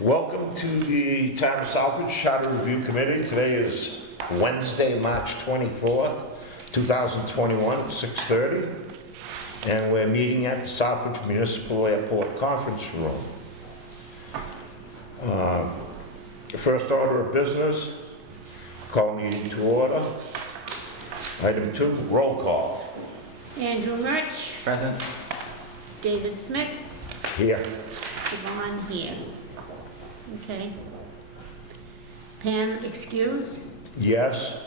Welcome to the Town of Southbridge Charter Review Committee. Today is Wednesday, March 24th, 2021, 6:30. And we're meeting at the Southbridge Municipal Airport Conference Room. First order of business, call meeting to order. Item 2, roll call. Andrew Murch, Present. David Smith, Here. Yvonne here. Okay. Pam excused. Yes.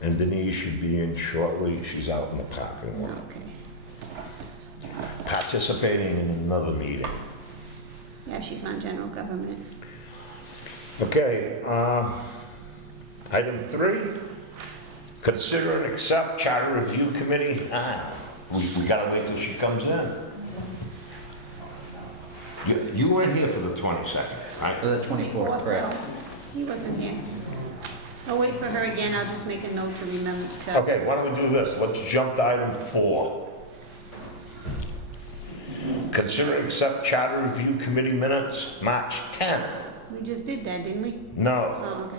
And Denise should be in shortly. She's out in the parking lot, Okay. participating in another meeting. Yeah, she's on general government. Okay, item 3, consider and accept Charter Review Committee. We gotta wait till she comes in. You weren't here for the 22nd, right? For the 24th, correct. He wasn't here. I'll wait for her again. I'll just make a note to remember to. Okay, why don't we do this? Let's jump to item 4. Consider and accept Charter Review Committee minutes, March 10th. We just did that, didn't we? No, Oh,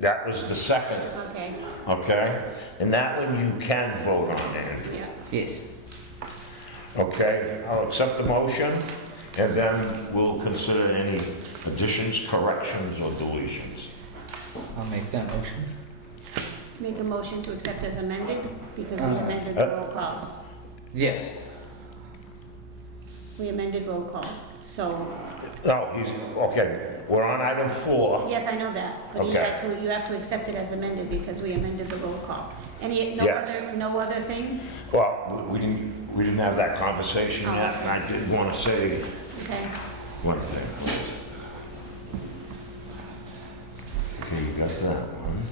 that was the 2nd, okay. okay? And that one you can vote on, Andrew. Yeah. Yes. Okay, I'll accept the motion, and then we'll consider any additions, corrections, or deletions. I'll make that motion. Make a motion to accept as amended because we amended the roll call. Yes. We amended roll call. So, No, okay, we're on item 4. yes, I know that, but Okay. you have to accept it as amended because we amended the roll call. No Yeah. other things? Well, we didn't have that conversation yet, and I did want to say Okay. one thing. Okay, you got that one.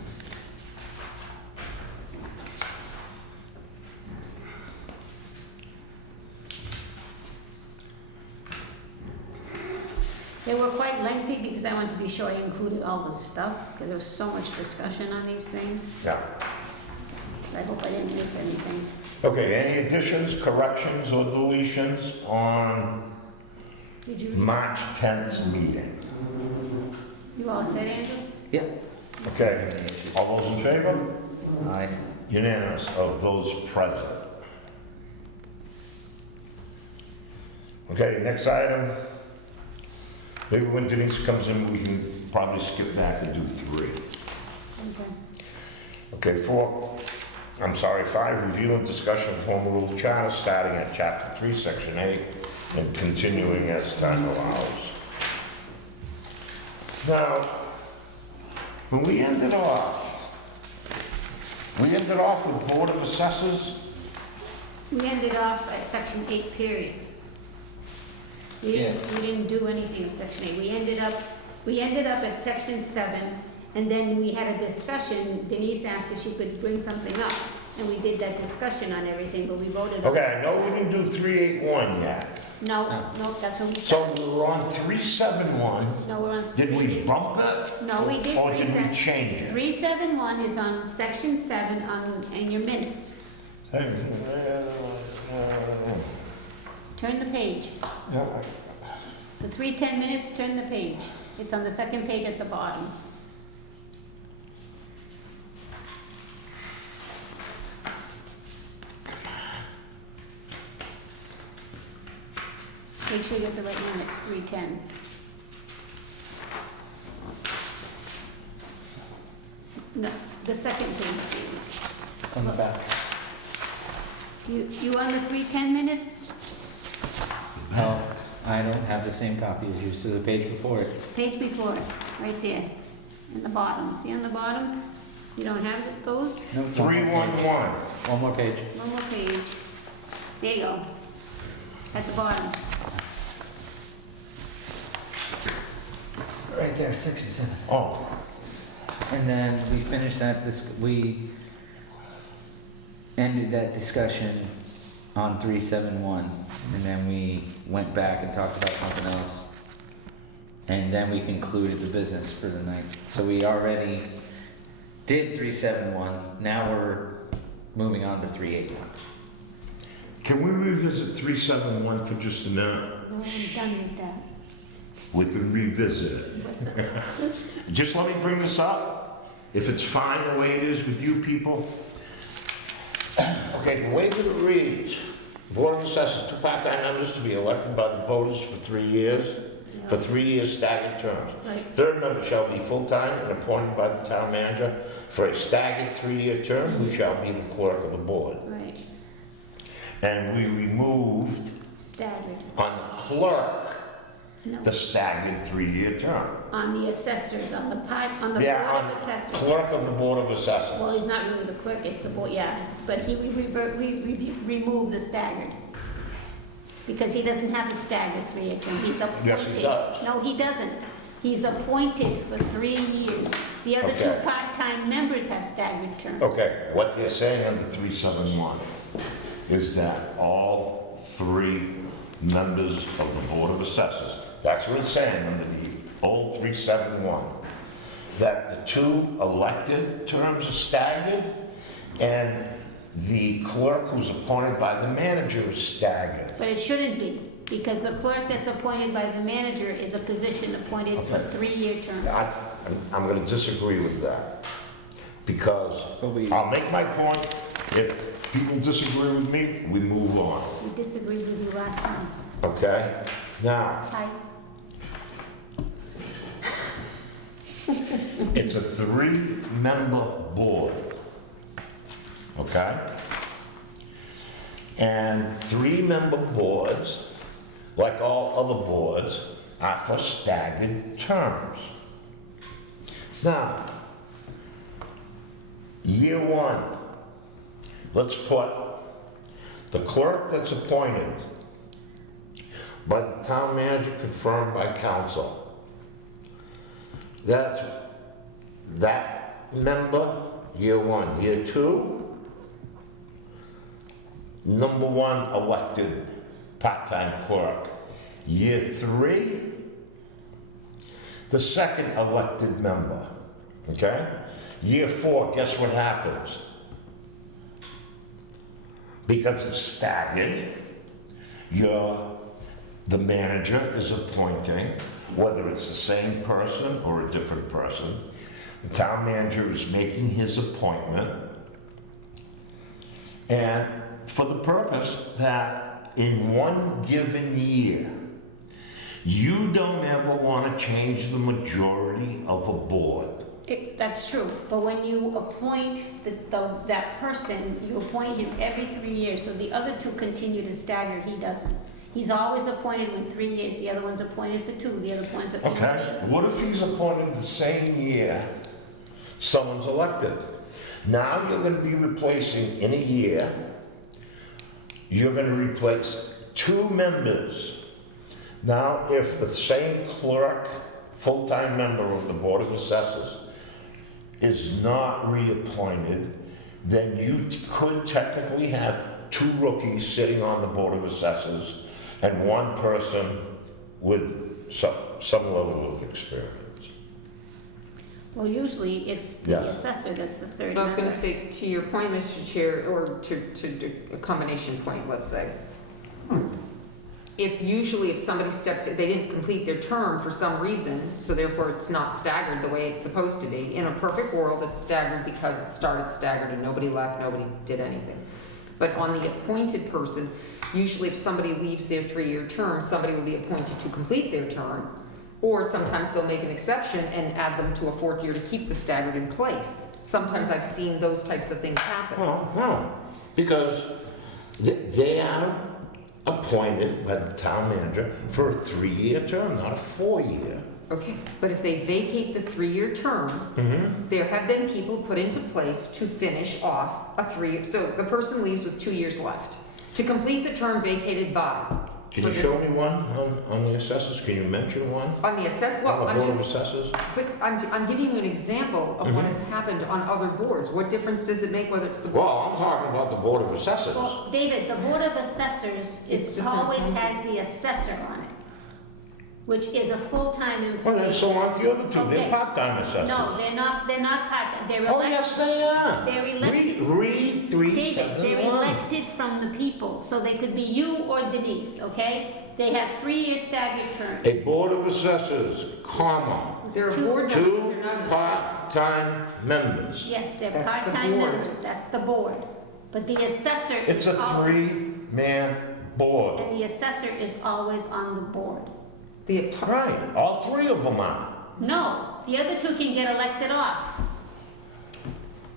They were quite lengthy because I wanted to be sure I included all the stuff, because there was so much discussion on these things. Yeah. So I hope I didn't miss anything. Okay, any additions, corrections, or deletions on Did you, March 10th meeting? you all said, Andrew? Yep. Okay, all those in favor? Aye. Unanimous of those present. Okay, next item. Maybe when Denise comes in, we can probably skip back and do 3. Okay. Okay, 5, review and discussion of home rule charter, starting at chapter 3, section 8, and continuing as time allows. Now, when we ended off with Board of Assessors. We ended off at section 8, period. We didn't do anything of section 8. We ended up at section 7, and then we had a discussion. Denise asked if she could bring something up, and we did that discussion on everything, but we voted on. Okay, I know we didn't do 381 yet. No, that's when we So started. we were on 371. No, we're on. Did we bump it? No, we did. Or did we change it? 371 is on section 7 in your minutes. Turn the page. The 310 minutes, turn the page. It's on the second page at the bottom. Make sure you get the right one, it's 310. No, the second page. On the back. You on the 310 minutes? No, I don't have the same copy as you, so the page before it. Page before it, right there, in the bottom. See on the bottom? You don't have those? No, 311. One more page. One more page. There you go. At the bottom. Right there, 67. Oh, And then we finished that, we ended that discussion on 371, and then we went back and talked about something else. And then we concluded the business for the night. So we already did 371, now we're moving on to 381. Can we revisit 371 for just a minute? No, I'm done with that. We can revisit it. What's up? Just let me bring this up. If it's fine the way it is with you people. Okay, the way that it reads, Board of Assessors, 2 part-time members to be elected by the voters for 3 years, for 3 years staggered terms. Right. Third member shall be full-time and appointed by the town manager for a staggered 3-year term, who shall be the clerk of the board. Right, And we removed staggered. on the clerk No, the staggered 3-year term. on the assessors, on the Yeah, board on of assessors. clerk of the Board of Well, Assessors. he's not really the clerk, it's the board, yeah, but we removed the staggered. Because he doesn't have a staggered 3-year term, he's appointed. Yes, he does. No, he doesn't. He's appointed for 3 years. The other 2 Okay. part-time members have staggered terms. Okay, what they're saying under 371 is that all 3 members of the Board of Assessors, that's what it's saying under the old 371, that the 2 elected terms are staggered, and the clerk who's appointed by the manager is staggered. But it shouldn't be, because the clerk that's appointed by the manager is a position appointed for Okay. 3-year terms. I'm going to disagree with that, because But we- I'll make my point. If people disagree with me, we move on, We disagreed with you last time. okay? Now, Hi. it's a 3-member board, okay? And 3-member boards, like all other boards, are for staggered terms. Now, year 1, let's put the clerk that's appointed by the town manager confirmed by council. That's that member, year 1. Year 2, number 1 elected part-time clerk. Year 3, the second elected member, okay? Year 4, guess what happens? Because it's staggered, the manager is appointing, whether it's the same person or a different person. The town manager is making his appointment, and for the purpose that in one given year, you don't ever want to change the majority of a board. That's true, but when you appoint that person, you appoint him every 3 years, so the other 2 continue to stagger, he doesn't. He's always appointed with 3 years, the other one's appointed for 2, the other one's appointed for Okay, 8. what if he's appointed the same year someone's elected? Now you're gonna be replacing, in a year, you're gonna replace 2 members. Now, if the same clerk, full-time member of the Board of Assessors, is not reappointed, then you could technically have 2 rookies sitting on the Board of Assessors and 1 person with some level of experience. Well, usually it's the Yes. assessor that's the third I was gonna member. say, to your point, Mr. Chair, or to a combination point, let's say. If somebody steps in, they didn't complete their term for some reason, so therefore it's not staggered the way it's supposed to be. In a perfect world, it's staggered because it started staggered and nobody left, nobody did anything. But on the appointed person, usually if somebody leaves their 3-year term, somebody will be appointed to complete their term. Or sometimes they'll make an exception and add them to a 4th year to keep the staggered in place. Sometimes I've seen those types of things happen. Well, no, because they are appointed by the town manager for a 3-year term, not a 4-year. Okay, but if they vacate the 3-year term, there have been people put into place to finish off a 3-year, so the person leaves with 2 years left. To complete the term vacated by. Can for you this- show me one on the assessors? Can you mention one? On the well, On I'm the Board of just, Assessors? but I'm giving you an example of what has happened on other boards. What difference does it make whether it's the board? Well, I'm talking about the Board of Assessors. Well, David, the Board of Assessors It's just an always appointed- has the assessor on it. which is a full-time Well, employee. then so aren't the other two, they're Okay. part-time assessors. No, they're not part-time, they're Oh, elected. yes, they are. They're elected. Read David, they're 3711. elected from the people, so they could be you or Denise, okay? They have 3-year staggered terms. A board of assessors, comma, They're a Two- board member, two they're not an assessor. part-time members. Yes, they're That's the part-time board. members, that's the board. But the assessor It's is a always, three-man board. and the assessor is always on the board. The Right, all three of them are. No, the other two can get elected off.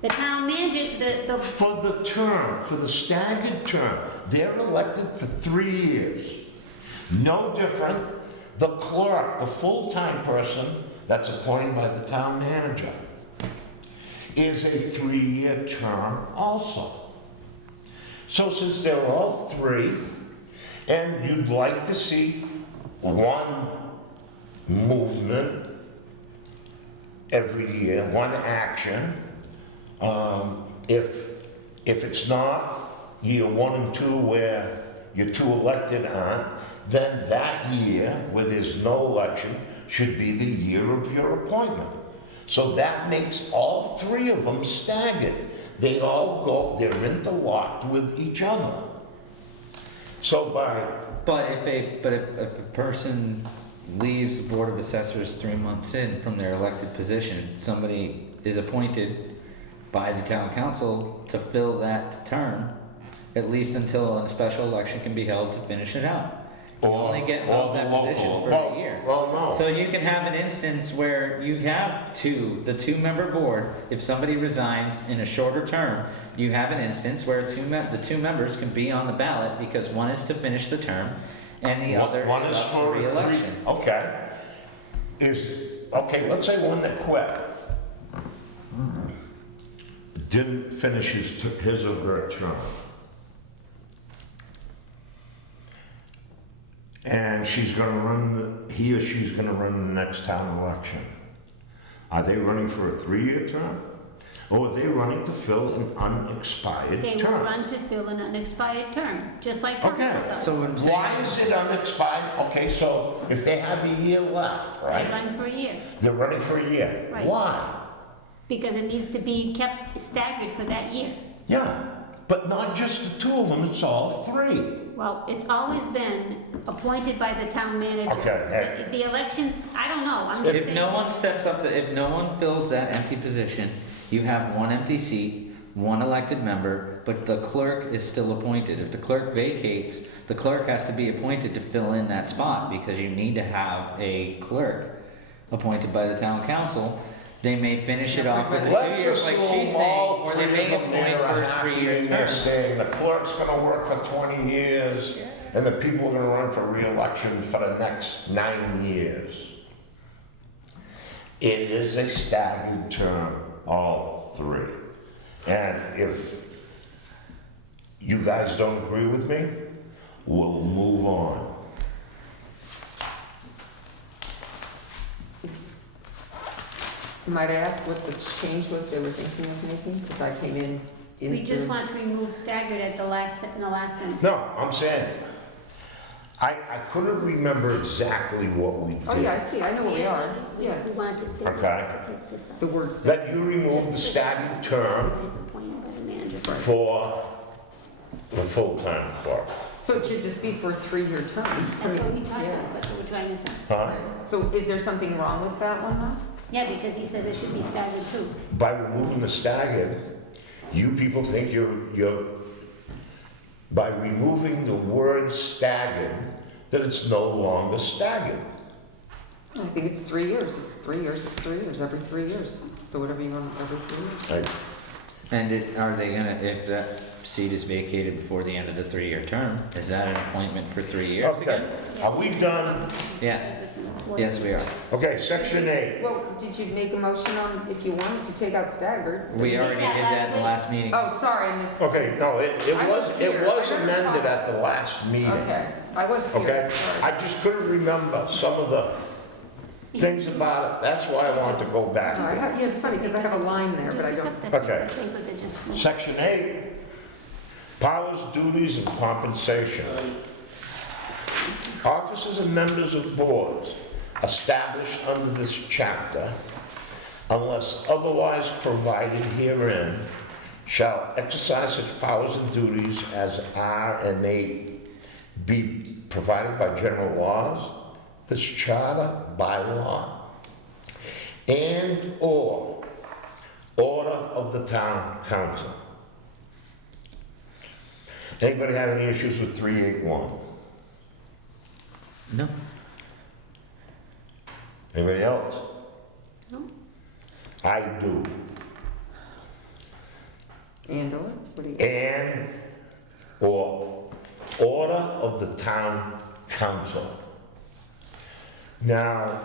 The town manager, the, For the term, for the staggered term, they're elected for 3 years. No different, the clerk, the full-time person that's appointed by the town manager, is a 3-year term also. So since they're all three, and you'd like to see one movement every year, one action, if it's not year 1 and 2 where your 2 elected aren't, then that year where there's no election should be the year of your appointment. So that makes all 3 of them staggered. They all go, they're interlocked with each other. So by, But if a person leaves the Board of Assessors 3 months in from their elected position, somebody is appointed by the town council to fill that term, at least until a special election can be held to finish it out. You only get held the that local- position for well- a year. Well, no. So you can have an instance where you have the 2-member board, if somebody resigns in a shorter term, you have an instance where the 2 members can be on the ballot because one is to finish the term and the other one is is up for for re-election. Okay. Okay, let's say one that quit. Didn't finish his or her term. And he or she's gonna run the next town election. Are they running for a 3-year term? Or are they running to fill an unexpired they will term? run to fill an unexpired term, just like council Okay, does. So what I'm saying Why is it unexpired? Okay, so if they have a year left, They right? run for a year, They're running for a year. Right. Why? because it needs to be kept staggered for that year. Yeah, but not just the 2 of them, it's all 3. Well, it's always been appointed by the town manager. Okay, hey. The elections, I don't know, I'm just If saying. no one steps up, if no one fills that empty position, you have 1 empty seat, 1 elected member, but the clerk is still appointed. If the clerk vacates, the clerk has to be appointed to fill in that spot because you need to have a clerk appointed by the town council. They may finish it off with the 2 Let's years, like she's assume saying, all or they 3 may of them there appoint are for a happy 3-year in their term. staying. The clerk's gonna work for 20 years, and the people are gonna run for re-election for the next 9 years. It is a staggered term, all 3. And if you guys don't agree with me, we'll move on. Might I ask what the change was they were thinking of making? Because I came in. We just want to remove staggered at in the last sentence. No, I'm saying, I couldn't remember exactly what we did. Oh, yeah, I see, I know where we are. Yeah, We wanted to Okay. take this out. the words. That you remove the staggered term Is appointed by the manager. for the full-time clerk. So it should just be for a 3-year term. That's what we talked Yeah. about, that's what we're trying to say. Huh? So is there something wrong with that one though? Yeah, because he said there should be staggered too. By removing the staggered, you people think by removing the word staggered, that it's no longer staggered. I think it's 3 years, it's 3 years, it's 3 years, every 3 years. So whatever you want, every 3 years. Like, And are they gonna, if that seat is vacated before the end of the 3-year term, is that an appointment for 3 years okay, again? are we done? Yes, If it's an employee. yes, we are. Okay, section 8. Well, did you make a motion on if you wanted to take out staggered? We already did that in the last meeting. Oh, sorry, I missed. Okay, no, it I was was here. I heard her amended talk. at the last meeting. Okay, I was here, Okay, I sorry. just couldn't remember some of the things about it. That's why I wanted to go back. No, I have, yeah, it's funny because I have a line there, but I Just don't. pick up that Okay. piece of paper that just- Section 8, powers, duties, and compensation. Officers and members of boards established under this chapter, unless otherwise provided herein, shall exercise such powers and duties as are and may be provided by general laws, this charter, bylaw, and/or order of the town council. Anybody have any issues with 381? No. Anybody else? No? I do. And/or, what do you? And/or order of the town council. Now,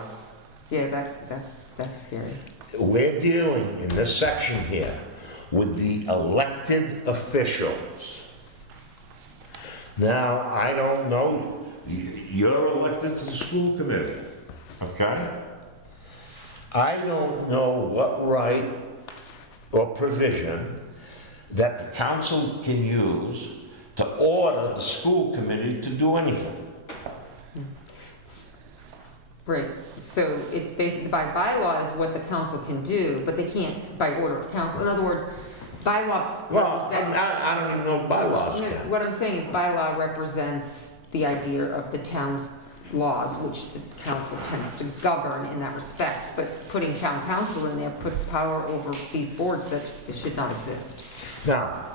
Yeah, that's scary. we're dealing in this section here with the elected officials. Now, I don't know, you're elected to the school committee, okay? I don't know what right or provision that the council can use to order the school committee to do anything. Right, so it's basically by bylaw is what the council can do, but they can't by order of council. In other words, bylaw Well, represents. I don't even know what bylaws No, can. what I'm saying is bylaw represents the idea of the town's laws, which the council tends to govern in that respect. But putting town council in there puts power over these boards that should not exist. Now,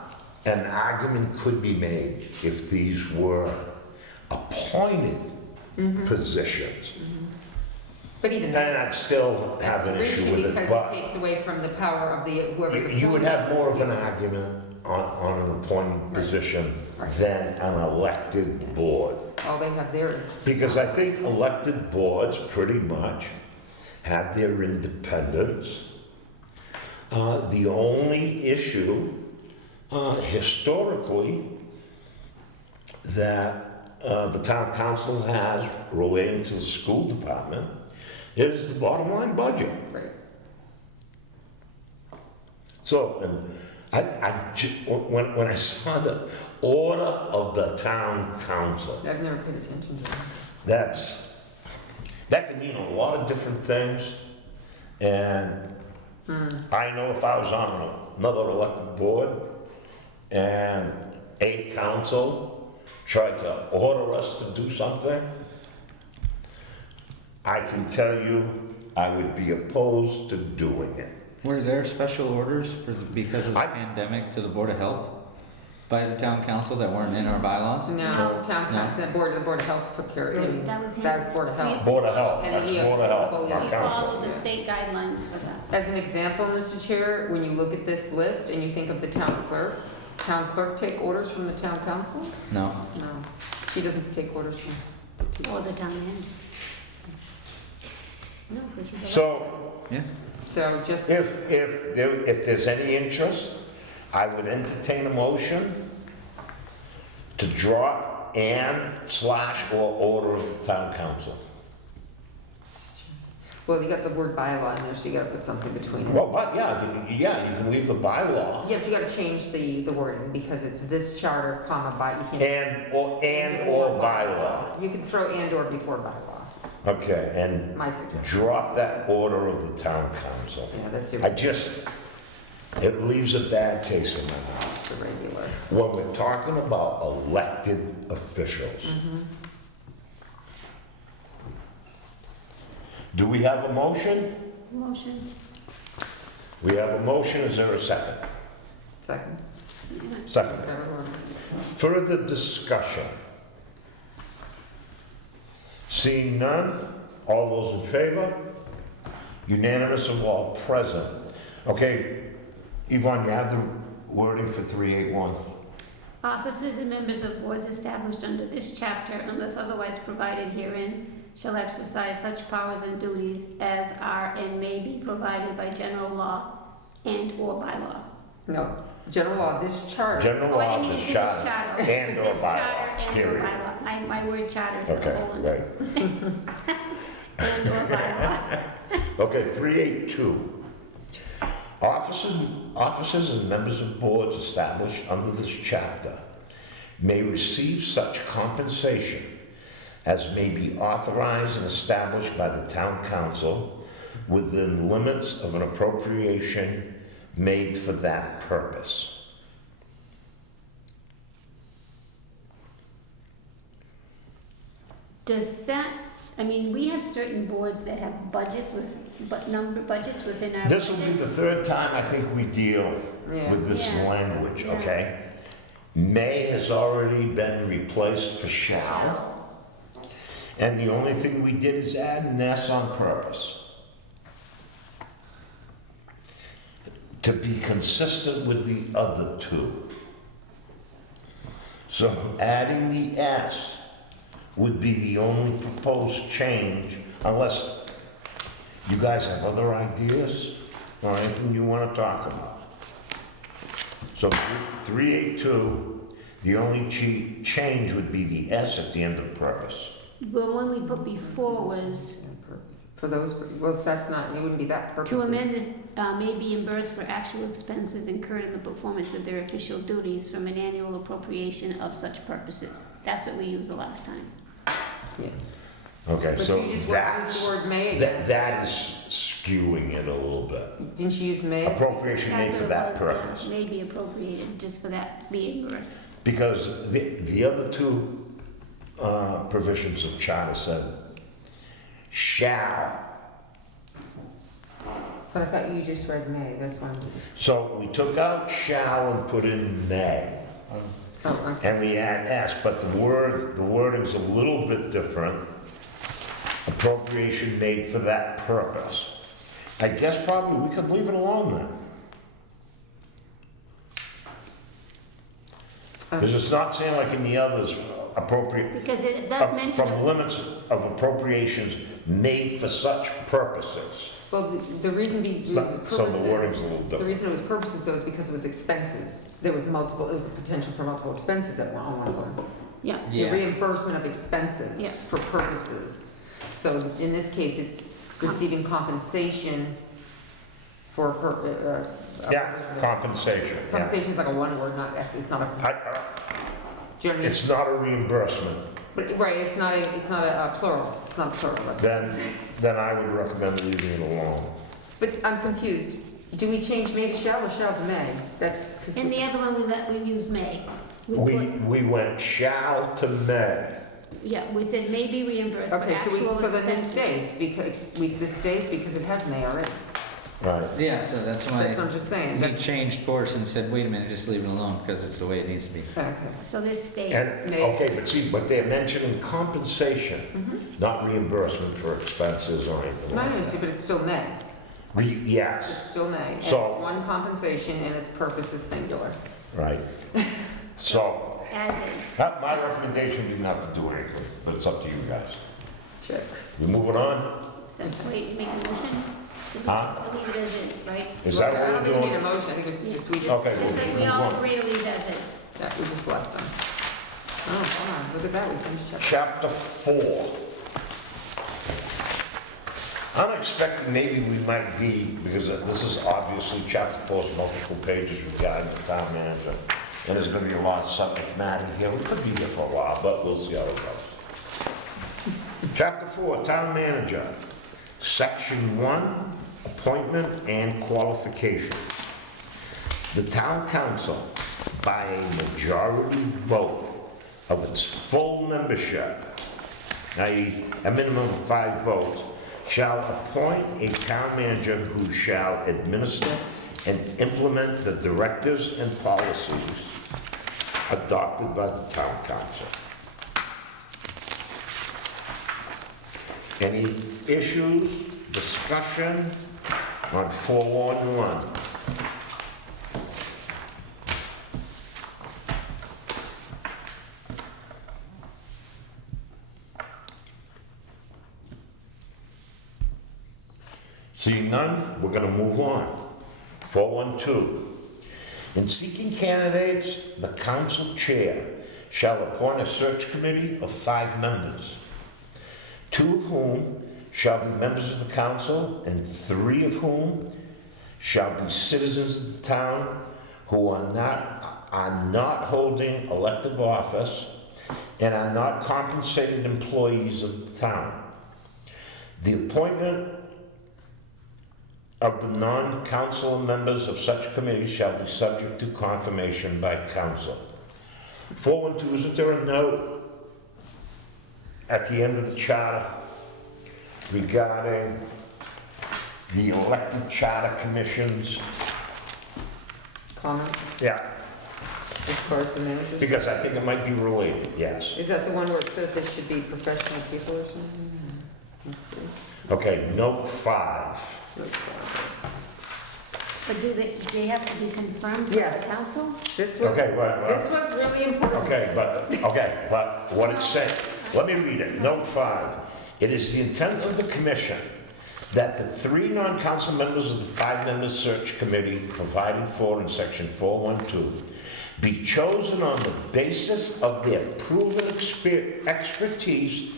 an argument could be made if these were appointed positions, But even then, and I'd still have that's an issue rigid with it, because it but takes away from the power of the whoever's appointed. you would have more of an argument on an appointed Right. position Right. than an elected Yeah. board. All they have there is. Because I think elected boards pretty much have their independence. The only issue historically that the town council has relating to the school department is the bottom line budget. Right. So, and when I saw the order of the town council, I've never paid attention to that that. can mean a lot of different things. And I know if I was on another elected board and a council tried to order us to do something, I can tell you I would be opposed to doing it. Were there special orders because of the I- pandemic to the Board of Health by the town council that weren't in our bylaws? No, town, No. the board of health took care of it. That was him. That's board of health. Board of Health, And the that's EOC, Board of Health, oh, not yeah. We council. followed the state guidelines for that. As an example, Mr. Chair, when you look at this list and you think of the town clerk take orders from the town council? No. No, she doesn't take orders from the two. Or the town manager. No, because she. So Yeah. So just, if there's any interest, I would entertain a motion to drop and/or order of the town council. well, you got the word bylaw in there, so you gotta put something between it. Well, but yeah, you can leave the bylaw Yeah, but you gotta change the wording because it's this charter, comma, by, you can't. and/or bylaw. You can throw and/or before bylaw, Okay, and my suggestion. drop that order of the town council. Yeah, that's your, It leaves a bad taste in my mouth. it's a regular. When we're talking about elected officials. Do we have a motion? Motion. We have a motion, is there a second? Second. Second. Whatever order. Further discussion? Seeing none, all those in favor? Unanimous of all present. Okay, Yvonne, you have the wording for 381? Officers and members of boards established under this chapter, unless otherwise provided herein, shall exercise such powers and duties as are and may be provided by general law and/or by law. No, general law, this charter. General Oh, I law, didn't the mean to charter, charter. and/or This charter bylaw, and/or period. bylaw. My word charter is Okay, a whole. right. And/or bylaw. Okay, 382. Officers and members of boards established under this chapter may receive such compensation as may be authorized and established by the town council within limits of an appropriation made for that purpose. Does that, I mean, we have certain boards that have budgets budgets within our. This will be the third time I think we deal Yeah. with this Yeah. language, Yeah. okay? May has already been replaced for shall, and the only thing we did is add an S on purpose. To be consistent with the other two. So adding the S would be the only proposed change, unless you guys have other ideas or anything you want to talk about. So 382, the only change would be the S at the end of purpose. The one we put before was For those, well, that's not, it wouldn't be that purposes. to amend may be reimbursed for actual expenses incurred in the performance of their official duties from an annual appropriation of such purposes. That's what we used the last time. Yeah. Okay, But so you just used that's, the word may again. that is skewing it a little bit. Didn't you use may? Appropriation made That's for what that it was, purpose. May be appropriated just for that reimbursed. Because the other two provisions of charter said shall. But I thought you just read may, that's why I'm just, So we took out shall and put in may. oh, okay. And we add S, but the wording's a little bit different. Appropriation made for that purpose. I guess probably we could leave it alone then. Because it's not saying like in the others, appropriate, Because it does mention, from limits of appropriations made for such purposes. Well, the reason it was purposes. So the wording's a little The different. reason it was purposes though is because it was expenses. There was multiple, it was the potential for multiple expenses on one of them. yeah, The Yeah. reimbursement of expenses Yeah. for purposes. So in this case, it's receiving compensation for, Yeah, compensation, yeah. compensation is like a one word, not, it's not a, do you know what I mean? It's not a reimbursement. But, right, it's not a plural, it's not a plural. that's what it is. Then I would recommend leaving it alone. But I'm confused. Do we change may to shall or shall to may? That's, because. and the other one we used may. put- We went shall to may. Yeah, we said may be reimbursed for Okay, actual so then this expenses. stays, this stays because it has may already. Right. Yeah, so that's why That's what I'm just saying, he that's, changed course and said, wait a minute, just leave it alone, because it's the way it needs to be. okay. So this stays. And, May. okay, but they're mentioning compensation, not reimbursement for expenses or anything No, like no, that. see, but it's still may. Yes, It's still may. And So- it's one compensation and its purpose is singular. right. So, As is. my recommendation didn't have to do anything, but it's up to you guys. Check. We moving on? Wait, make a motion? Huh? Leave it as is, right? Is Well, that I what don't we're think we need doing? a motion, I think it's just, we just, Okay, Just like we move all on. agree to leave as is. that, we just left them. Oh, hold on, look at that, we finished chapter. Chapter 4. I'm expecting maybe we might be, because this is obviously chapter 4 is multiple pages regarding the town manager, and there's gonna be a lot of subject matter here. We could be here for a while, but we'll see how it goes. Chapter 4, town manager. Section 1, appointment and qualifications. The town council, by a majority vote of its full membership, i.e. a minimum of 5 votes, shall appoint a town manager who shall administer and implement the directives and policies adopted by the town council. Any issues, discussion on 411? Seeing none, we're gonna move on. 412. In seeking candidates, the council chair shall appoint a search committee of 5 members, 2 of whom shall be members of the council, and 3 of whom shall be citizens of the town who are not holding elective office and are not compensated employees of the town. The appointment of the non-council members of such committee shall be subject to confirmation by council. 412, isn't there a note at the end of the charter regarding the elected charter commissions? Comments Yeah, as far as the managers? because I think it might be related, yes. Is that the one where it says they should be professional people or something? Let's see. Okay, note 5. But do they have to be confirmed by Yes. the council? This was, Okay, this was really important. Okay, but what it said, let me read it. Note 5. It is the intent of the commission that the 3 non-council members of the 5-member search committee provided for in section 412 be chosen on the basis of their proven expertise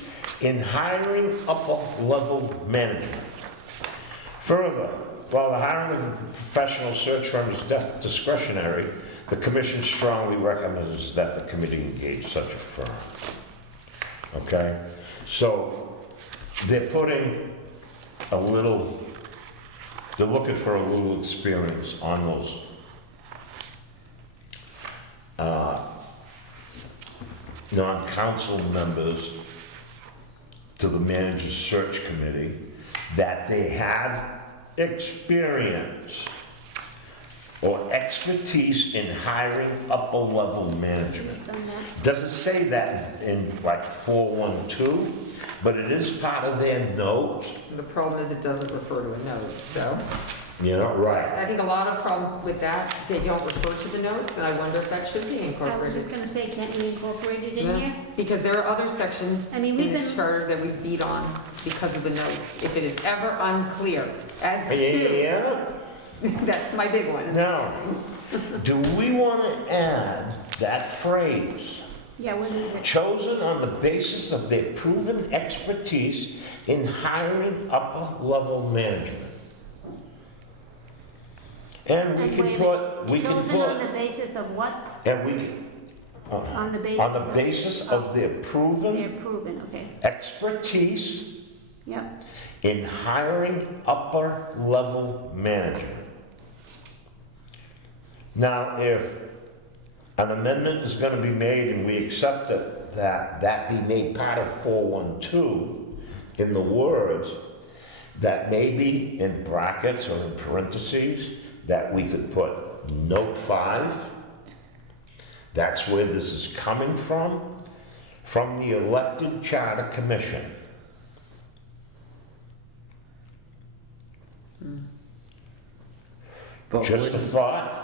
in hiring upper-level management. Further, while the hiring of a professional search firm is discretionary, the commission strongly recommends that the committee engage such a firm. Okay? So, they're putting a little, they're looking for a little experience on those non-council members to the manager's search committee, that they have experience or expertise in hiring upper-level management. Done that? Doesn't say that in like 412, but it is part of their note. The problem is it doesn't refer to a note, so. You know, right. I think a lot of problems with that, they don't refer to the notes, and I wonder if that should be I was incorporated. just gonna say, can't we incorporate it in No, here? because there are other sections I mean, in we've this been- charter that we beat on because of the notes. If it is ever unclear as to, Yeah, that's my big one. now, do we want to add that phrase? Yeah, what is it? Chosen on the basis of their proven expertise in hiring upper-level management. And we And can wait a put, we can Chosen on put, the basis of what? and we can, On the basis on the of- basis of their They're proven proven, okay. expertise Yep. in hiring upper-level management. Now, if an amendment is going to be made and we accept it, that be made part of 412 in the words, that maybe in brackets or in parentheses, that we could put note 5. That's where this is coming from the elected charter commission. But Just a wouldn't- thought.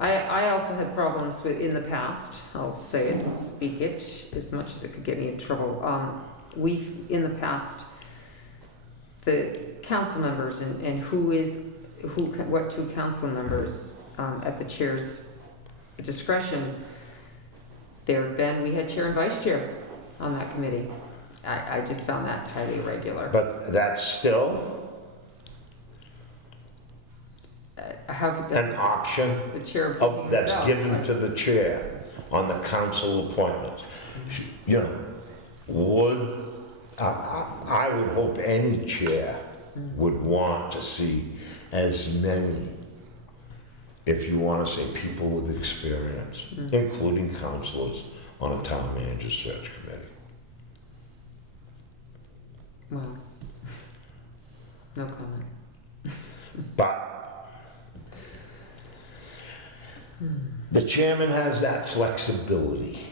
I also had problems with, in the past, I'll say it and speak it, as much as it could get me in trouble. We've, in the past, the council members and what 2 council members, at the chair's discretion, we had chair and vice chair on that committee. I just found that highly irregular. But that's still How could an that, option the chair appointing that's himself, given right? to the chair on the council appointments. You know, I would hope any chair would want to see as many, if you want to say people with experience, including councilors, on a town manager search committee. Well, no comment. But the chairman has that flexibility.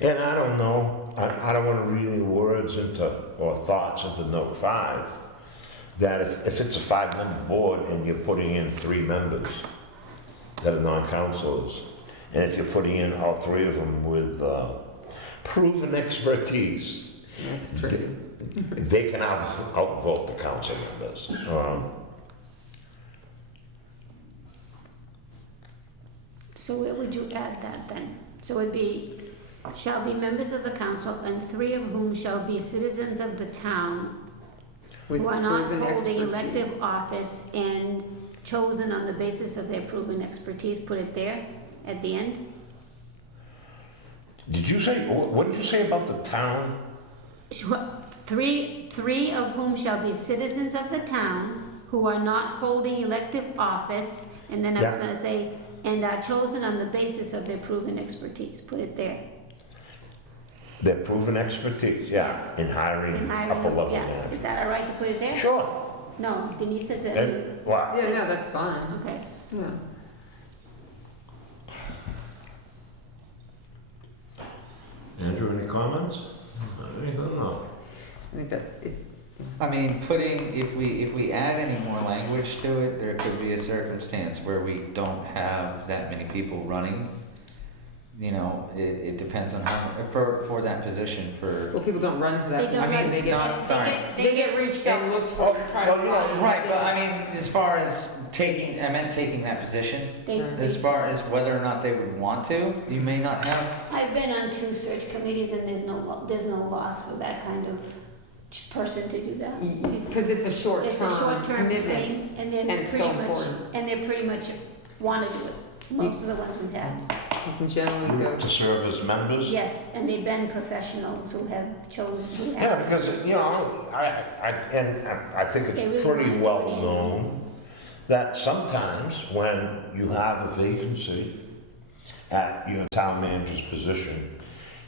And I don't know, I don't want to read any words into, or thoughts into note 5, that if it's a 5-member board and you're putting in 3 members that are non-councilors, and if you're putting in all 3 of them with proven expertise, That's tricky. they can outvote the council members. So where would you add that then? So it'd be, shall be members of the council, and 3 of whom shall be citizens of the town With who are not proven holding expertise. elective office and chosen on the basis of their proven expertise, put it there? at the end. Did you say, what did you say about the town? Three of whom shall be citizens of the town who are not holding elective office, and then I was Yeah. gonna say, and are chosen on the basis of their proven expertise, put it there. Their proven expertise, yeah, in hiring And hiring, upper level yeah. managers. Is that all right to put it there? Sure. No, Denise says that. And, wow. Yeah, no, that's fine. Okay. Yeah. Andrew, any comments? Anything? No. I think that's it. I mean, if we add any more language to it, there could be a circumstance where we don't have that many people running. You know, it depends on how, for that position, for, Well, people don't run for that They don't position, run- they not- get, sorry. they get reached out and looked for and try to Well, find. right, but I mean, as far as taking that position, They- as far as whether or not they would want to, you may not have. I've been on 2 search committees and there's no loss for that kind of person to do that. Because it's a It's a short-term short-term commitment. thing, and and they're it's pretty so much, important. and they pretty much want to do it. Most of the ones we've had. You can generally go, To serve as members? Yes, and they've been professionals who have who have. Yeah, because, you know, I think They it's really pretty want to well do it. known that sometimes when you have a vacancy at your town manager's position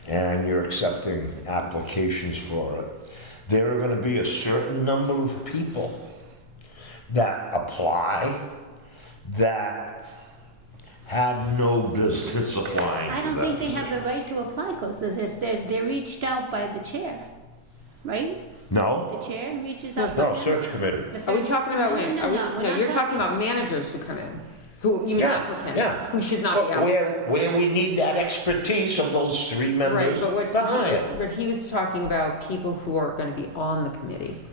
and you're accepting applications for it, there are gonna be a certain number of people that apply that had no business applying I for don't that think they position. have the right to apply because they're reached out by the chair, right? No? The chair reaches No, out. No, search committee. are we talking about, wait, No, are we, no, we're no, not you're talking- talking about managers who come in, who, you mean Yeah, applicants, yeah. who should not be But where applicants. we need that expertise of those 3 Right, members but what, to hire. but he was talking about people who are gonna be on the committee.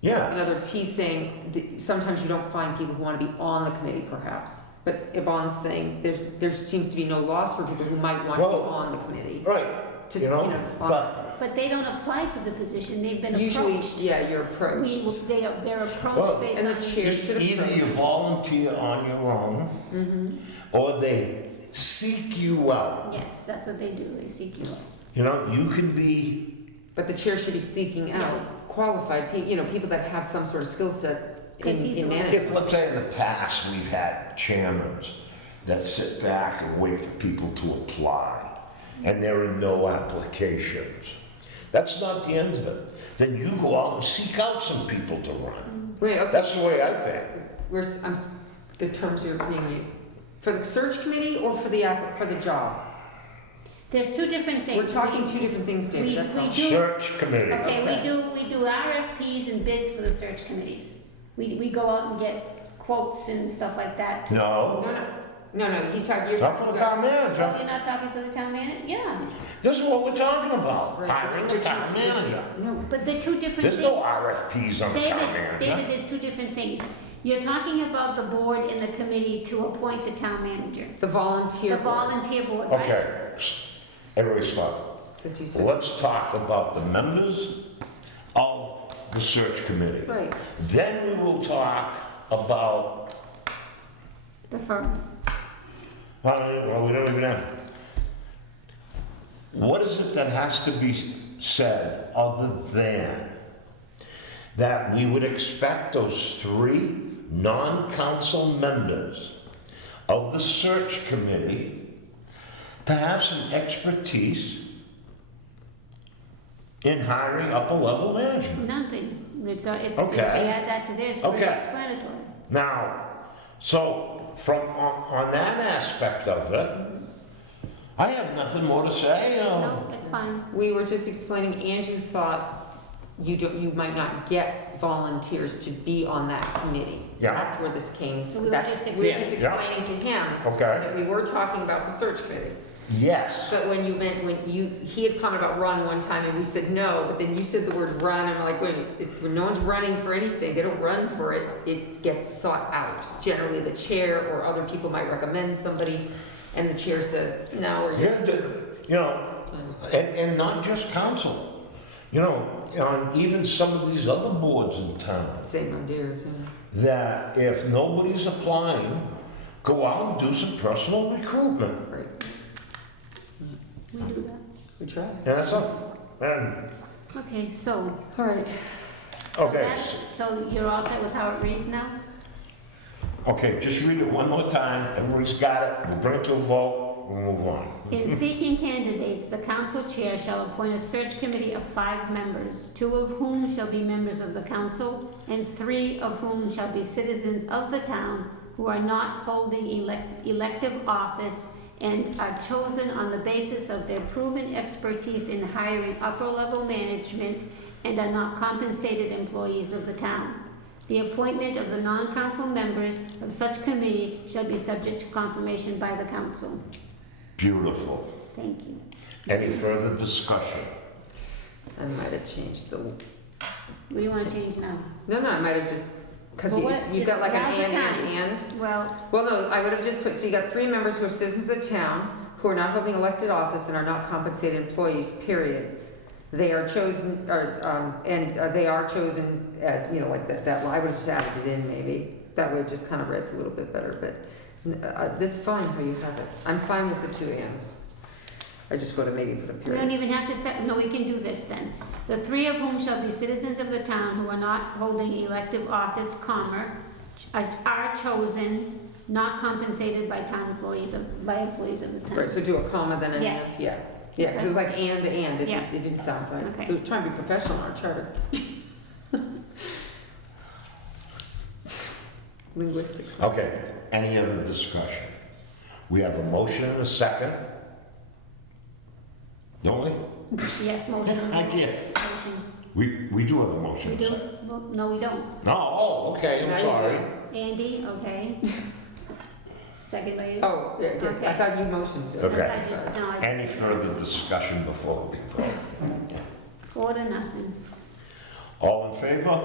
Yeah, In other words, he's saying that sometimes you don't find people who wanna be on the committee perhaps. But Yvonne's saying there seems to be no loss for people who might want to be Well, on the committee. right, To, you know, on- but, But they don't apply for the position, they've been Usually, approached. yeah, you're approached. They're Well, approached based And on. the chair should either you approach. volunteer on your own, Mm-hmm. or they seek you out. Yes, that's what they do, they seek you out. You know, you can be, But the chair should be seeking Yeah. out qualified people, people that have some sort of skill set in, Because he's the in one- management. if, let's say in the past, we've had chairmen that sit back and wait for people to apply, and there are no applications. That's not the end of it. Then you go out and seek out some people to run. Wait, okay, That's the way I think. the terms you're reading, for the search committee or for the job? There's 2 different things. We're talking We- 2 different things, David, we- that's all. we do- Search committee. Okay, Okay. we do RFPs and bids for the search committees. We go out and get quotes and stuff like that. to- No, No, you're not talking for the about. town Oh, manager. you're not talking for the town manager? Yeah, This is what we're talking about, Right, hiring the town manager. No, but they're 2 different There's things. no RFPs on the town David, manager. there's 2 different things. You're talking about the board and the committee to appoint the town manager. the volunteer. The board, volunteer board, right? Okay, everybody stop. As you said. Let's talk about the members of the search committee. Right. Then we will talk about, The firm. well, we don't even have. What is it that has to be said other than that we would expect those 3 non-council members of the search committee to have some expertise in hiring upper level management? Nothing. It's, if Okay. they add that to there, it's pretty Okay. explanatory. Now, so on that aspect of it, I have nothing more to say. No, that's fine. We were just explaining, Andrew thought you might not get volunteers to be on that committee. Yeah. That's where this came, So we were that's, just we were explaining- just Yeah. explaining to him Okay. that we were talking about the search committee. Yes. But when he had commented about run one time and we said no, but then you said the word run and we're like, wait, when no one's running for anything, they don't run for it, it gets sought out. Generally, the chair or other people might recommend somebody and the chair says no or Yeah, yes. you know, and not just council. You know, on even some of these other boards in town, Same ideas, that if nobody's applying, go out and do some personal recruitment. right. We do that. We try. And that's all. And, Okay, so. All right. so okay, that's- So you're all set with how it reads now? okay, just read it one more time. Everybody's got it. We'll bring it to a vote. We'll move on. In seeking candidates, the council chair shall appoint a search committee of 5 members, 2 of whom shall be members of the council, and 3 of whom shall be citizens of the town who are not holding elective office and are chosen on the basis of their proven expertise in hiring upper-level management and are not compensated employees of the town. The appointment of the non-council members of such committee shall be subject to confirmation by the council. Beautiful. Thank you. Any further discussion? I might have changed the, What do you want to change now? no, I might have just, because Well, you've got like an now's the and. Well, Well, no, I would have just put, so you got 3 members who are citizens of the town, who are not holding elected office and are not compensated employees, period. They are chosen, they are chosen as, you know, like that, I would have just added it in maybe. That way it just kind of read a little bit better, but that's fine how you have it. I'm fine with the 2 ands. I just would have maybe put a we don't period. even have to set, no, we can do this then. The 3 of whom shall be citizens of the town who are not holding elective office, comma, are chosen, not compensated by town employees, by employees of the town. Right, so do a comma then an and? Yes. Yeah, yeah, because it was like and, Yeah. it didn't sound right. Okay. We were trying to be professional on our charter. Linguistics. Okay, any other discussion? We have a motion and a second. Don't we? Yes, motion. I get Motion. We do have a motion We and a do? second. Well, no, we don't. No, oh, okay, Now I'm you sorry. Andy, okay. Second by you? Oh, yeah, yes, I Okay. thought you motioned to. Okay. I just, no, I Any further discussion before we vote? 4-0. All in favor?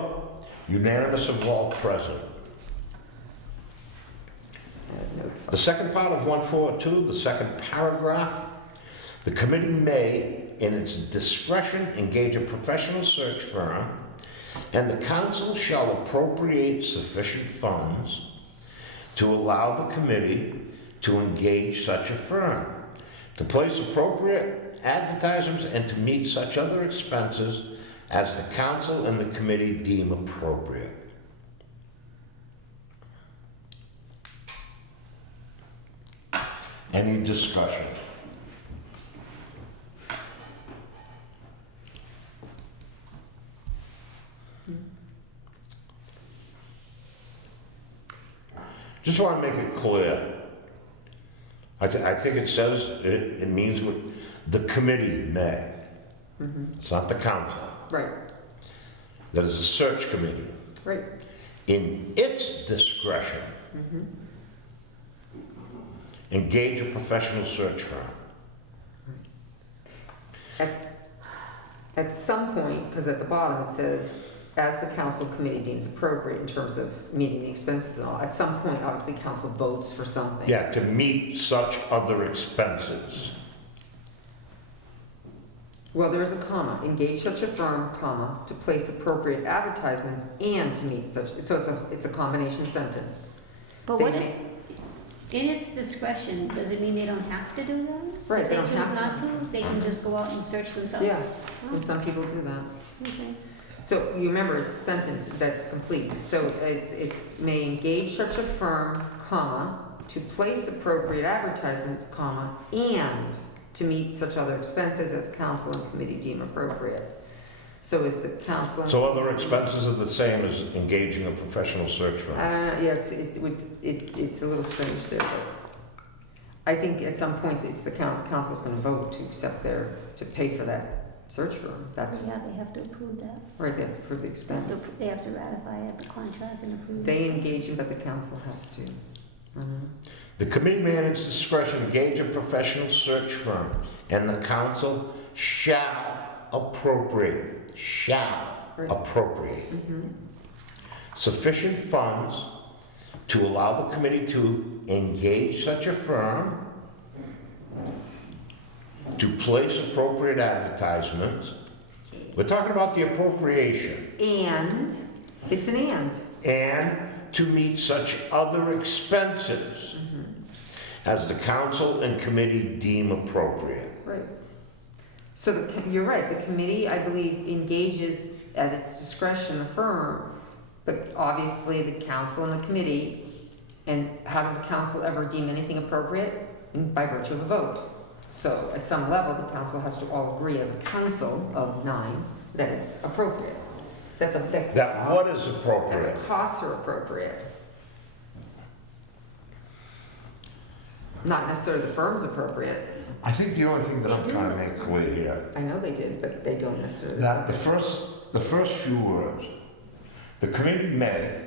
Unanimous of all present. The second part of 142, the second paragraph, the committee may, in its discretion, engage a professional search firm, and the council shall appropriate sufficient funds to allow the committee to engage such a firm, to place appropriate advertisements, and to meet such other expenses as the council and the committee deem appropriate. Any discussion? Just want to make it clear. I think it says, it means what the committee may. It's not the council. Right, That is a search committee. right. In its discretion, engage a professional search firm. At some point, because at the bottom it says, as the council committee deems appropriate in terms of meeting the expenses and all, at some point, obviously, council votes for something. Yeah, to meet such other expenses. Well, there is a comma, engage such a firm, comma, to place appropriate advertisements and to meet such, so it's a combination sentence. But They what if, may- in its discretion, does it mean they don't have to do that? Right, they don't If they have choose to. not to, they can just go out and search themselves? Yeah, and some people do that. Okay. So you remember, it's a sentence that's complete. So it's may engage such a firm, comma, to place appropriate advertisements, comma, and to meet such other expenses as council and committee deem appropriate. So is the council? So other expenses are the same as engaging a professional search firm. Yeah, it's a little strange there, but I think at some point it's the council's gonna vote to accept to pay for that search firm. That's, Yeah, they have to approve that. right, they have to approve the expense. They have to ratify it, the contract and approve. They engage him, but the council has to. The committee may in its discretion engage a professional search firm, and the council shall appropriate sufficient funds to allow the committee to engage such a firm, to place appropriate advertisements. We're talking about the appropriation. And, it's an And to meet such other expenses as the council and committee deem appropriate. Right. So you're right, the committee, I believe, engages at its discretion the firm, but obviously the council and the committee, and how does the council ever deem anything appropriate? By virtue of a vote. So at some level, the council has to all agree as a council of 9 that it's appropriate. That What is that appropriate? the costs are appropriate. Not necessarily the firm's appropriate. I think the only thing that I'm trying to make clear here, I know they did, but they don't necessarily. that the first few words, the committee may,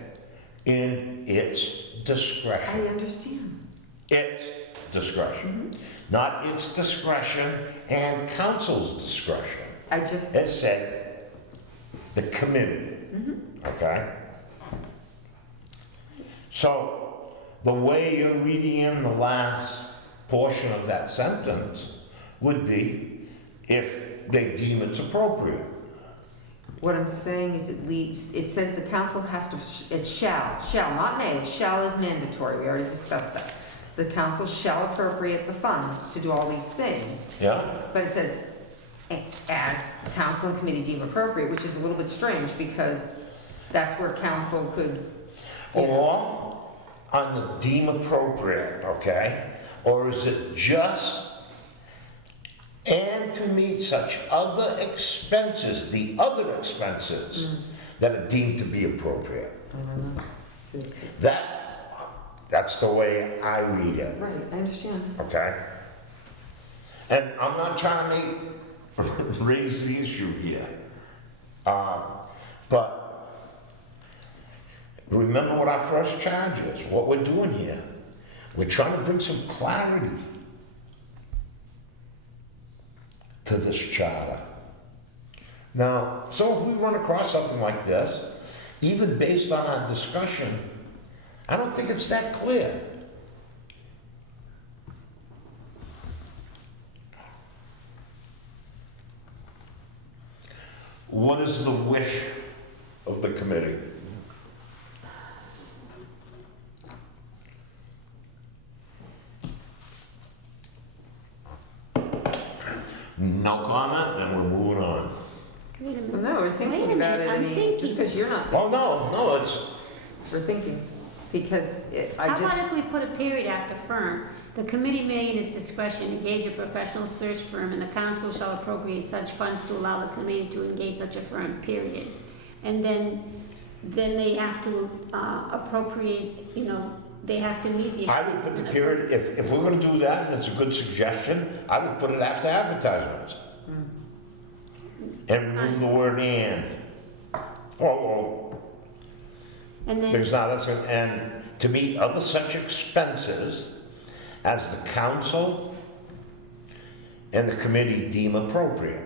in its I discretion, understand. its discretion, not its discretion and council's discretion. I just, It said the committee, okay? So the way you're reading in the last portion of that sentence would be if they deem it's appropriate. what I'm saying is it says the council has to, it shall, not may, shall is mandatory, we already discussed that. The council shall appropriate the funds to do all these things, Yeah? but it says, as the council and committee deem appropriate, which is a little bit strange, because that's where council could, you know, Or on the deem appropriate, okay? Or is it just and to meet such other expenses, the other expenses that are deemed to be appropriate? I don't know. It's- That's the way I read it, Right, I understand. okay? And I'm not trying to raise the issue here. But remember what our first charge is, what we're doing here. We're trying to bring some clarity to this charter. Now, so if we run across something like this, even based on our discussion, I don't think it's that clear. What is the wish of the committee? No comment, and we're moving on. Wait a minute. Well, no, we're Wait a thinking minute, about it, I I'm mean, thinking. just because you're not, Oh, no, it's, we're thinking, because I How just. about if we put a period after firm? The committee may in its discretion engage a professional search firm and the council shall appropriate such funds to allow the committee to engage such a firm, period. And then they have to appropriate, they have to meet the. I would put the period, if we're gonna do that, and it's a good suggestion, I would put it after advertisements. And remove the word and. Oh, And then, because now that's, and to meet other such expenses as the council and the committee deem appropriate.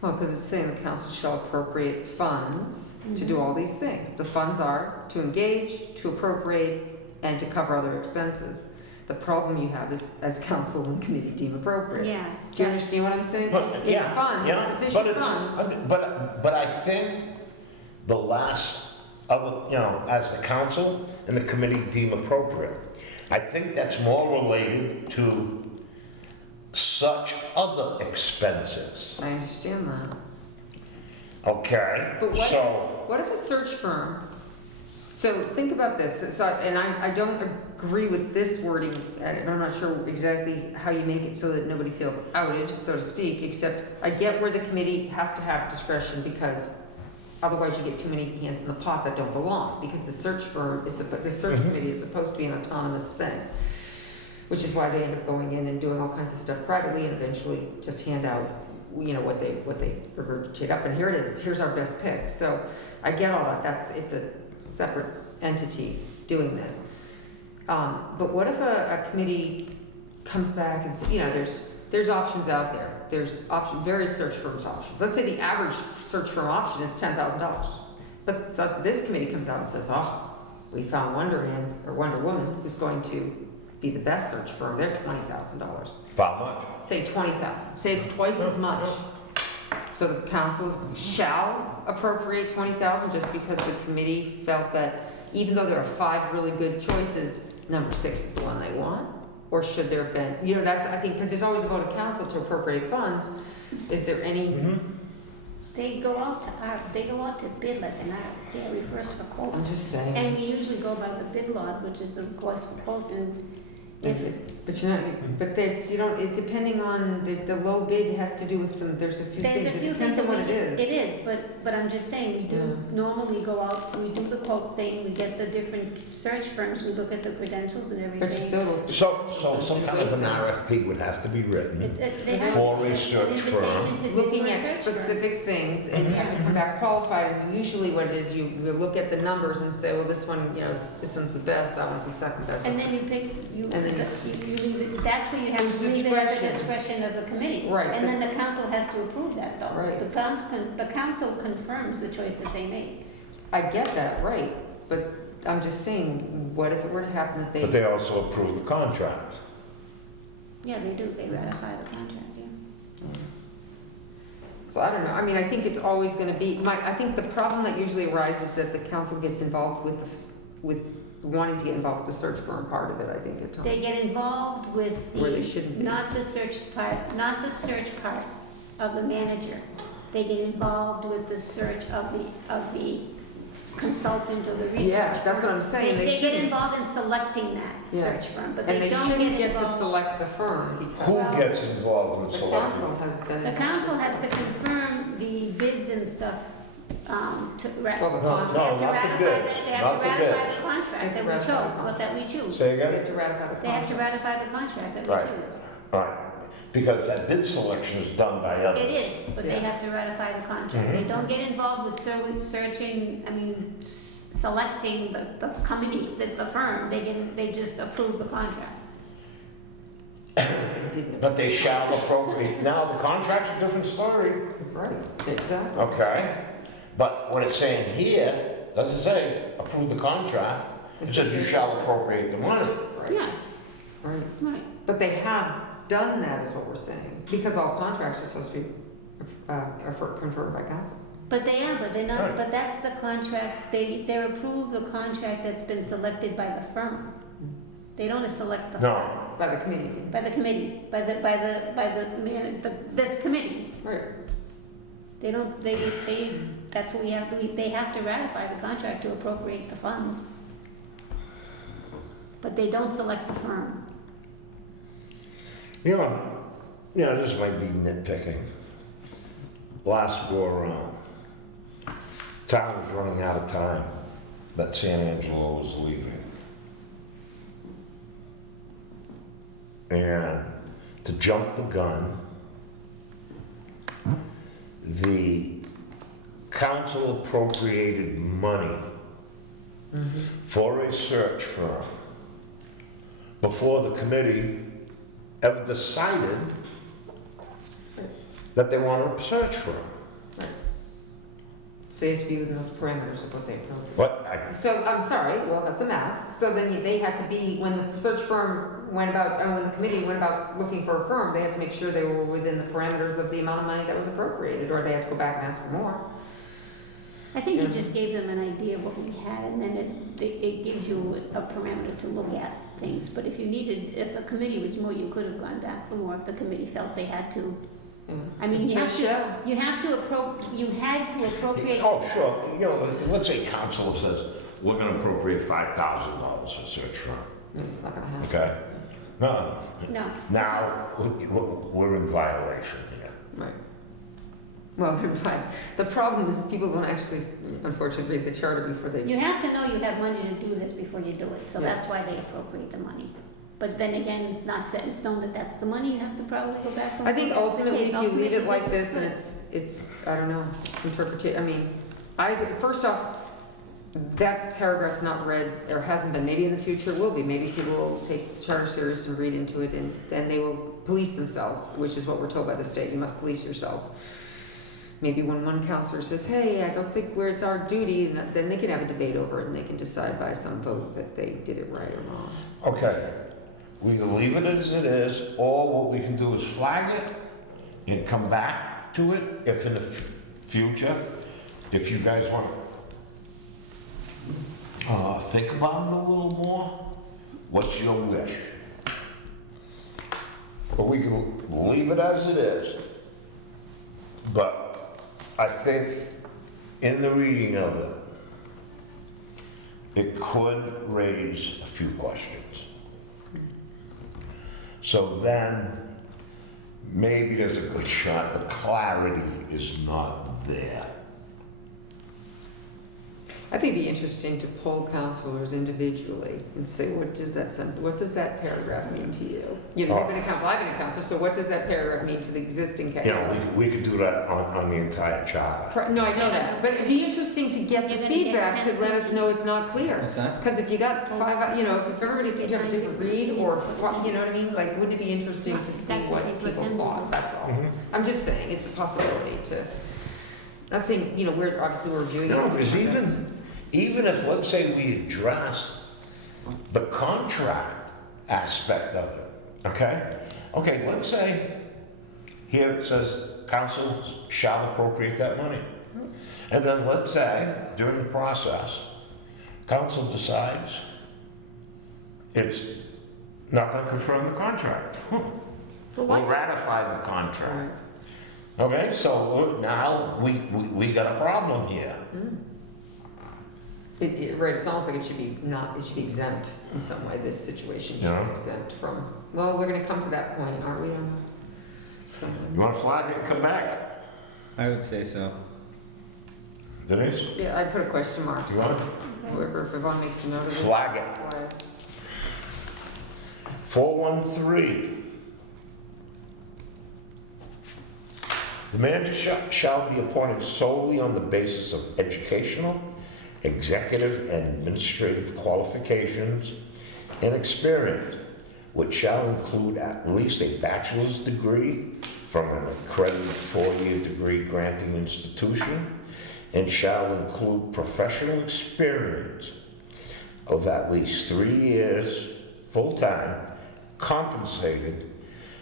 Well, because it's saying the council shall appropriate funds to do all these things. The funds are to engage, to appropriate, and to cover other expenses. The problem you have is as council and committee deem appropriate. yeah. Do you understand what I'm saying? But, It's yeah, funds, yeah, it's but sufficient it's- funds. But I think the last of, as the council and the committee deem appropriate. I think that's more related to such other expenses, I understand that. okay? But So, what if a search firm, so think about this, so, and I don't agree with this wording, and I'm not sure exactly how you make it so that nobody feels outed, so to speak, except I get where the committee has to have discretion because otherwise you get too many hands in the pot that don't belong, because the search firm is, the search committee is supposed to be an autonomous thing, which is why they end up going in and doing all kinds of stuff privately and eventually just hand out, what they regurgitate up, and here it is, here's our best pick. So I get all that, it's a separate entity doing this. But what if a committee comes back and says, there's options out there. There's various search firms options. Let's say the average search firm option is $10,000. But so this committee comes out and says, we found Wonder Man or Wonder Woman who's going to be the best search firm. They're $20,000. how much? Say 20,000. Say it's twice as much. So the councils shall appropriate 20,000 just because the committee felt that even though there are 5 really good choices, number 6 is the one they want? Or should there have been, you know, that's, I think, because there's always a vote of council to appropriate funds. Is there any, Mhm. They go out to bid like an RFP, refers for I'm quotes. just saying. And we usually go by the bid laws, which is of course for quotes, and if, But you're not, but there's, you don't, it, depending on, the low bid has to do with some, there's a few there's things, a it few depends things on that what it we, is. it is, but I'm just saying, we do Yeah. normally go out, we do the quote thing, we get the different search firms, we look at the credentials and everything. But you still. So some kind of an RFP would have to be written They have for an a search firm. invitation to bid Looking for a at search firm. specific things, and you have to come back qualified, and usually what it is, you look at the numbers and say, well, this one, you know, this one's the best, that one's the second best. And then you pick, you And then you leave it, that's where you have There's to leave it at the discretion. discretion of the committee. Right, And but- then the council has to approve that though. Right. The council confirms the choice that they make. I get that, right, but I'm just saying, what if it were to happen that But they also approve the contract. Yeah, they do, they ratify the contract, yeah. So I don't know, I mean, I think it's always gonna be, I think the problem that usually arises is that the council gets involved with wanting to get involved with the search firm part of it, I think, at times. They get involved with Where they shouldn't be. not the search part of the manager. They get involved with the search of the consultant or the research Yeah, that's firm. what I'm saying, they They get shouldn't. involved in selecting that Yeah. search firm, but And they they don't shouldn't get to involved. select the firm, because Who gets involved in the selecting? council has been. The council has to confirm the bids and stuff, to, Well, the No, contract, they have to not the ratify, bids, they have not to the ratify bids. the contract They have that to we ratify chose, the what that we choose. Say they have again? to ratify the They have to contract. ratify the contract that Right. we choose. Right, because that bid selection is done by It others. is, but they Yeah. have to ratify the contract. They Mhm. don't get involved with searching, selecting the company, the firm. They just approve the contract. They didn't. But they shall appropriate, now the contract's a different story, Right, exactly. okay? But what it's saying here, doesn't say approve the contract, it says you shall appropriate the money. Right, Yeah, right. right. But they have done that, is what we're saying, because all contracts are supposed to be confirmed by council. But they are, but they're not, Right. but that's the contract, they're approved the contract that's been selected by the firm. They don't select the. No, By the committee. By the committee, this committee. Right. They don't, that's what we have to, they have to ratify the contract to appropriate the funds. But they don't select the firm. you know, this might be nitpicking. Last go around, town was running out of time, that San Angelo was leaving. And to jump the gun, the council appropriated money for a search firm before the committee ever decided that they want a search firm. So you have to be within those parameters of what they approve. But So, I'm sorry, well, that's a mess. So then they had to be, when the search firm went about, when the committee went about looking for a firm, they had to make sure they were within the parameters of the amount of money that was appropriated, or they had to go back and ask for more. I think you Yeah. just gave them an idea of what we had, and then it gives you a parameter to look at things. But if the committee was more, you could have gone back for more if the committee felt they had to. Yeah. I mean, It's you a have shell. to, you had to appropriate. oh, sure, let's say council says, we're gonna appropriate $5,000 for search firm, It's not gonna happen. okay? No, No. now, we're in violation here. Right. Well, they're fine. The problem is people don't actually, unfortunately, read the charter before they. You have to know you have money to do this before you do it, so Yeah. that's why they appropriate the money. But then again, it's not set in stone that that's the money, you have to probably go back and. I think look at the ultimately, case. if you leave it Ultimately, like this this and is it's, I don't know, it's interpretation, I mean, first off, that paragraph's not read, or hasn't been, maybe in the future it will be, maybe people will take the charter serious and read into it, and then they will police themselves, which is what we're told by the state, you must police yourselves. Maybe when one counselor says, hey, I don't think where it's our duty, and then they can have a debate over it, and they can decide by some vote that they did it right or wrong. Okay, we either leave it as it is, or what we can do is flag it and come back to it if in the future, if you guys want to think about it a little more, What's your wish? Or we can leave it as it is. But I think in the reading of it, it could raise a few questions. So then, maybe there's a good shot the clarity is not there. I think it'd be interesting to poll counselors individually and say, what does that paragraph mean to you? You've been a counselor, I've been a counselor, so what does that paragraph mean to the existing You counselor? know, we could do that on the entire charter. No, I know that, but it'd be interesting to get You're the gonna get feedback to 10 let us know it's not clear. What's that? Because if you got five, if everybody seemed to have a different read, or, you know what I mean? Like, wouldn't it be interesting to see what people thought, that's all. Mhm. I'm just saying, it's a possibility to, not saying, we're reviewing it. No, because even if, let's say, we address the contract aspect of it, okay? Okay, let's say, here it says, council shall appropriate that money. And then let's say, during the process, council decides it's not gonna confirm the contract. But We'll why, ratify the contract. Okay, so now we got a problem here. Right, it's almost like it should be exempt in some way, this situation should Yeah. be exempt from, well, we're gonna come to that point, aren't we? You wanna flag it and come back? I would say so. Denise? Yeah, I put a question mark, You so want? whoever, if Yvonne makes a note of it. Flag it. flag. 413. The manager shall be appointed solely on the basis of educational, executive, and administrative qualifications and experience, which shall include at least a bachelor's degree from an accredited four-year degree granting institution, and shall include professional experience of at least 3 years, full-time, compensated,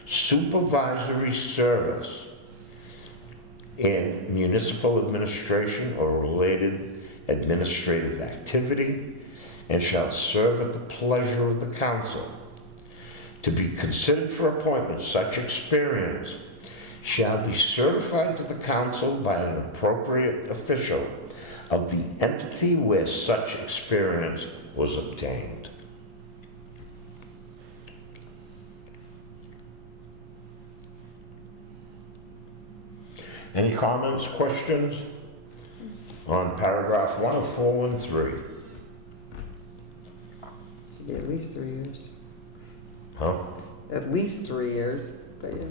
supervisory service in municipal administration or related administrative activity, and shall serve at the pleasure of the council. To be considered for appointment, such experience shall be certified to the council by an appropriate official of the entity where such experience was obtained. Any comments, questions on paragraph 1 of 413? Should be at least 3 years. Huh? At least 3 years, but yeah.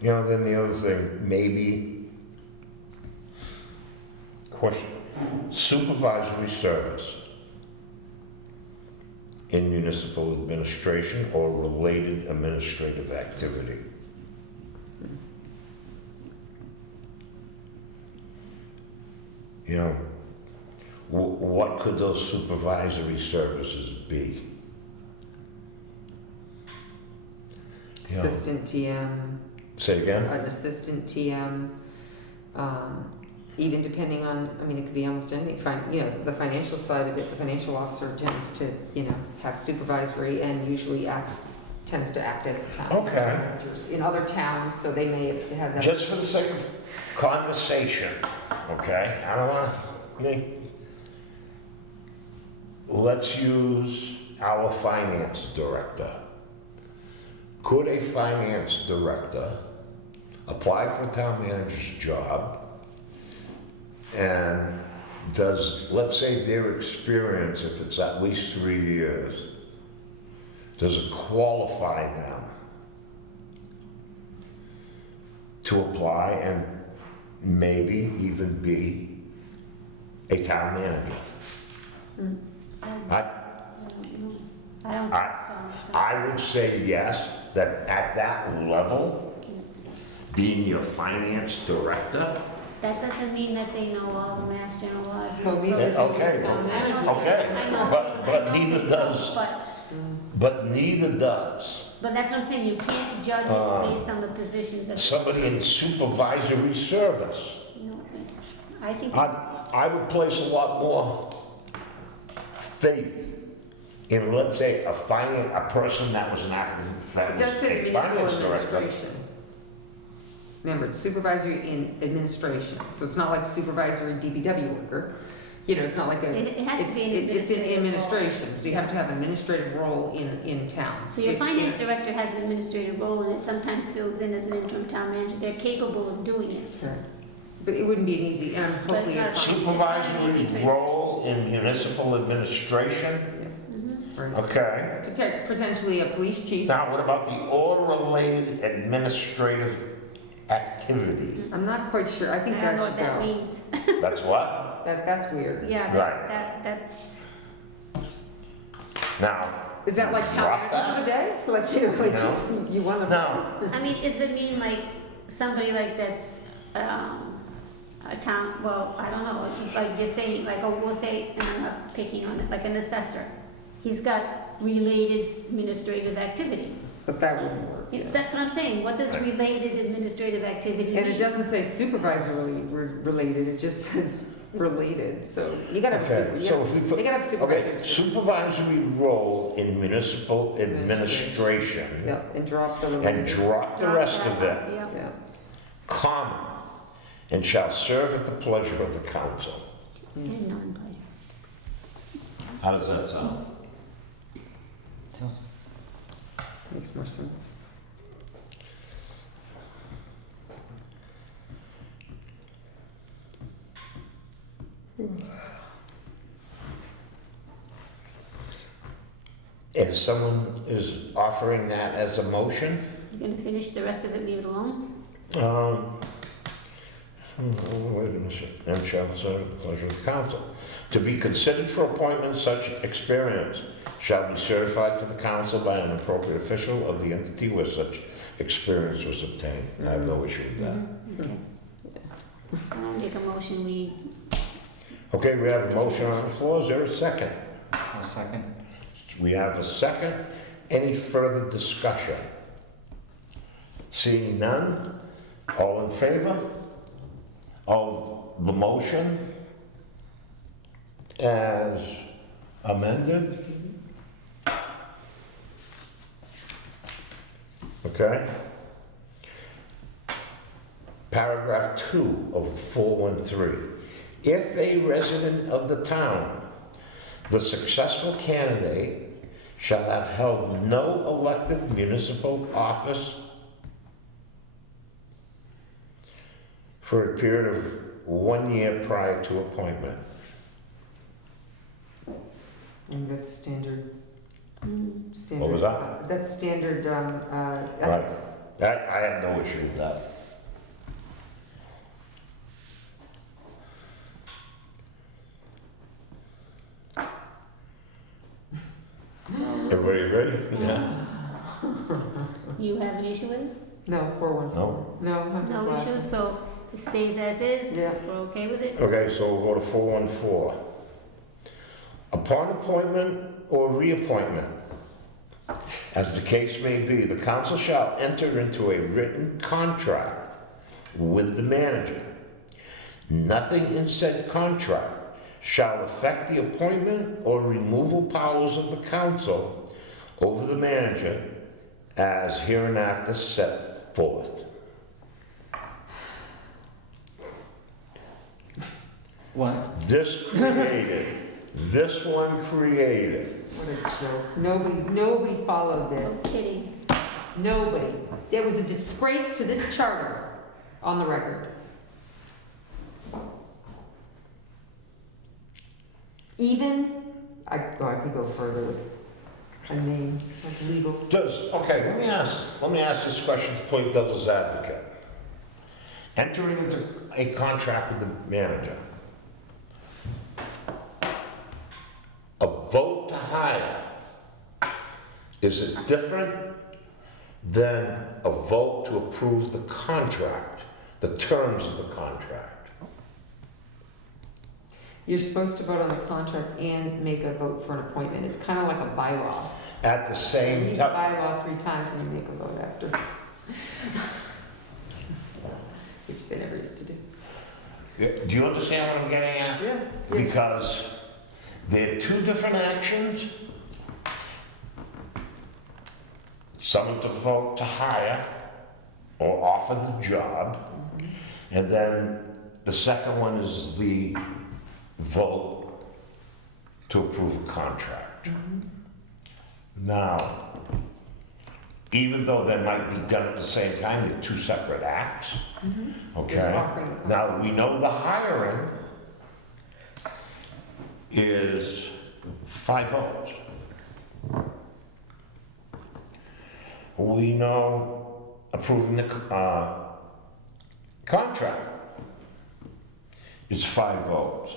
You know, then the other thing, maybe, question, supervisory service in municipal administration or related administrative activity. You know, what could those supervisory services be? You know, Assistant TM, say again? an assistant TM, even depending on, it could be almost anything, the financial side of it, the financial officer tends to, have supervisory and usually tends to act as town Okay. managers in other towns, so they may have that. Just for the sake of conversation, okay? I don't want to. Let's use our finance director. Could a finance director apply for a town manager's job? And let's say their experience, if it's at least 3 years, does it qualify them to apply and maybe even be a town manager? I I don't think so. I would say yes, that at that level, being your finance director, That doesn't mean that they know all the mass general laws. Well, we Yeah, could okay, do town managers. okay, I know, but I know, neither does, But but neither does But that's what I'm saying, you can't judge it based on the positions of. Somebody in supervisory service. No, I think. I would place a lot more faith in, let's say, a person that was an active, that It was does say a municipal finance director. administration. Remember, it's supervisory in administration, so it's not like supervisory DPW worker. You know, it's not like a. It has to be an It's in administrative role. administration, so you have to have an administrative role in town. So your If- finance director has an administrative role and it sometimes fills in as an interim town manager. They're capable of doing it. Right. But it wouldn't be an easy, and hopefully not- it's. Supervisory role in municipal administration, Right. okay. Potentially a police chief. Now, what about the or-related administrative activity? I'm not quite sure, I I think don't know that what should that go. means. That's what? That's weird. Yeah, Right. that's, Now, Is that like town Drop manager for the day? Like, you know, like No. you want to. no, I mean, does it mean like somebody like that's, a town, well, I don't know, like you're saying, like, oh, we'll say, and I'm not picking on it, like an assessor. He's got related administrative activity. But that wouldn't work. Yeah. That's what I'm saying, what does related administrative activity mean? And it doesn't say supervisory related, it just says related, so you gotta have a okay, super, you so gotta- if we put, they gotta have okay, supervisory. supervisory role in municipal administration, Yep, and drop the and related. drop the rest of it, Yeah. Yeah, comma, and shall serve at the pleasure of the council. And non-player. How does that sound? makes more sense. If someone is offering that as a motion, You're gonna finish the rest of it, leave it alone? wait a minute, and shall serve at the pleasure of the council. To be considered for appointment, such experience shall be certified to the council by an appropriate official of the entity where such experience was obtained. I have no issue with that. Okay. I'll make a motion, we, Okay, we have a motion on the floor. Is there a second? I'll second. We have a second. Any further discussion? Seeing none, all in favor of the motion as amended? Okay. Paragraph 2 of 413. If a resident of the town, the successful candidate shall have held no elected municipal office for a period of 1 year prior to appointment. And that's standard. Standard. What was that? That's standard, ethics. I have no issue with that. Everybody agree? Yeah. you have an issue with it? No, 414. No? No, I'm just No laughing. issue, so it stays as is? Yeah. We're okay with it? Okay, so we'll go to 414. Upon appointment or reappointment, as the case may be, the council shall enter into a written contract with the manager. Nothing in said contract shall affect the appointment or removal powers of the council over the manager as hereinafter set forth. What? This one created. What a joke. Nobody followed No this. kidding. Nobody. There was a disgrace to this charter on the record. Even, I could go further with a name, like legal. Okay, let me ask this question to play devil's advocate. Entering into a contract with the manager. A vote to hire, is it different than a vote to approve the contract, the terms of the contract? You're supposed to vote on the contract and make a vote for an appointment. It's kind of like a bylaw. At the You same read the time, bylaw 3 times and you make a vote after. Which they never used to do. do you understand what I'm getting at? Yeah. Because they're two different actions. Someone to vote to hire or offer the job, and then the second one is the vote to approve a contract. Now, even though they might be done at the same time, they're two separate acts. Just Okay? offering the contract. Now, we know the hiring is 5 votes. We know approving the contract is 5 votes.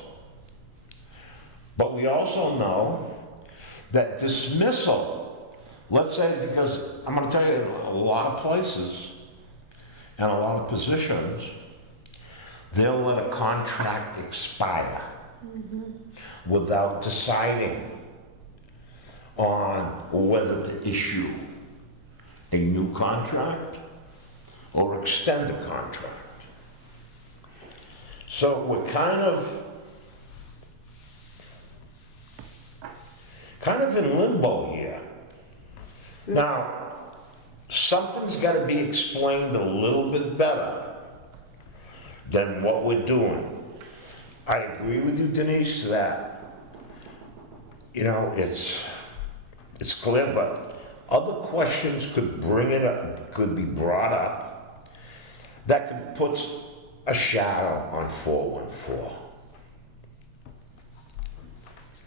But we also know that dismissal, let's say, because I'm gonna tell you, in a lot of places and a lot of positions, they'll let a contract expire without deciding on whether to issue a new contract or extend the contract. So we're kind of in limbo here. Now, something's got to be explained a little bit better than what we're doing. I agree with you, Denise, that, you know, it's clear, but other questions could could be brought up that could put a shadow on 414.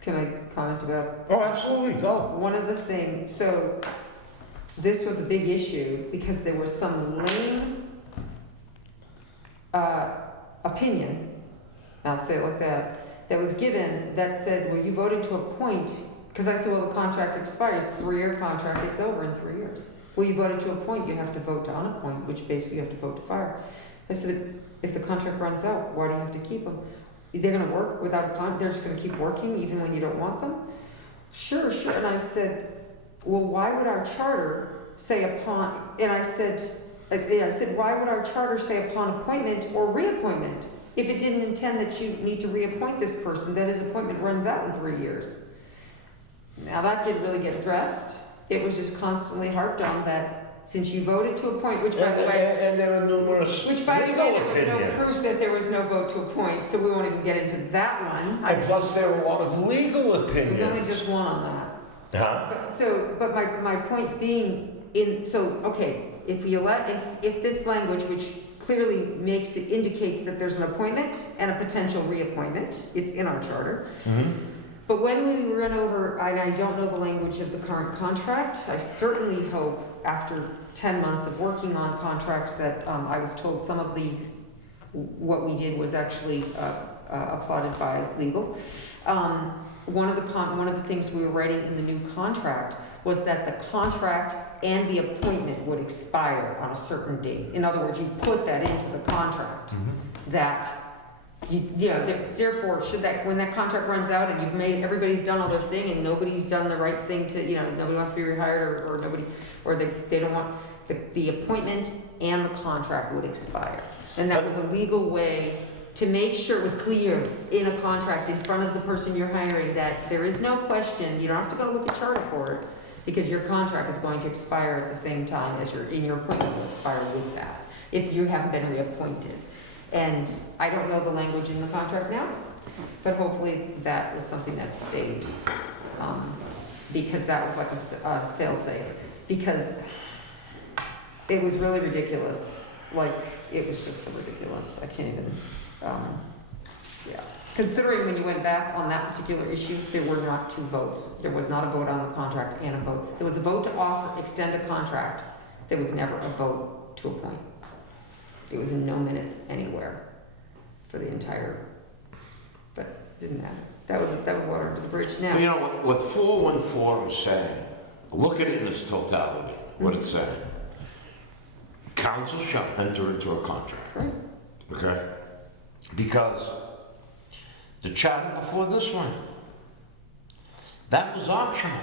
Can I comment about Oh, absolutely, go. one of the things? So this was a big issue because there was some lame opinion, I'll say it like that was given that said, well, you voted to appoint, because I said, well, the contract expires, 3-year contract, it's over in 3 years. Well, you voted to appoint, you have to vote to unappoint, which basically you have to vote to fire. I said, if the contract runs out, why do you have to keep them? They're gonna work without they're just gonna keep working even when you don't want them? Sure. And I said, well, why would our charter say upon, and I said, why would our charter say upon appointment or reappointment if it didn't intend that you need to reappoint this person, that his appointment runs out in 3 years? Now, that didn't really get addressed. It was just constantly harped on that since you voted to appoint, which by the way, And there are numerous which by the way, legal there was no opinions. proof that there was no vote to appoint, so we won't even get into that one. And plus, there are a lot of legal There's opinions. only just one on that. Huh? But my point being, okay, if this language, which clearly indicates that there's an appointment and a potential reappointment, it's in our charter. But when we run over, and I don't know the language of the current contract, I certainly hope after 10 months of working on contracts that I was told some of what we did was actually applauded by legal. One of the things we were writing in the new contract was that the contract and the appointment would expire on a certain date. In other words, you put that into the contract that therefore, when that contract runs out and everybody's done all their thing and nobody's done the right thing nobody wants to be rehired or they don't want, the appointment and the contract would expire. And that was a legal way to make sure it was clear in a contract in front of the person you're hiring that there is no question, you don't have to go look at charter for it, because your contract is going to expire at the same time as your appointment will expire with that, if you haven't been reappointed. And I don't know the language in the contract now, but hopefully that was something that stayed, because that was like a fail-safe, because it was really ridiculous. Like, it was just so ridiculous. I can't even, Considering when you went back on that particular issue, there were not 2 votes. There was not a vote on the contract and a vote. There was a vote to extend a contract. There was never a vote to appoint. It was in no minutes anywhere for the entire, but it didn't matter. That was water under the bridge. Now, You know, what 414 is saying, look at it in its totality, what it's saying. Council shall enter into a contract, right. okay? Because the charter before this one, that was optional.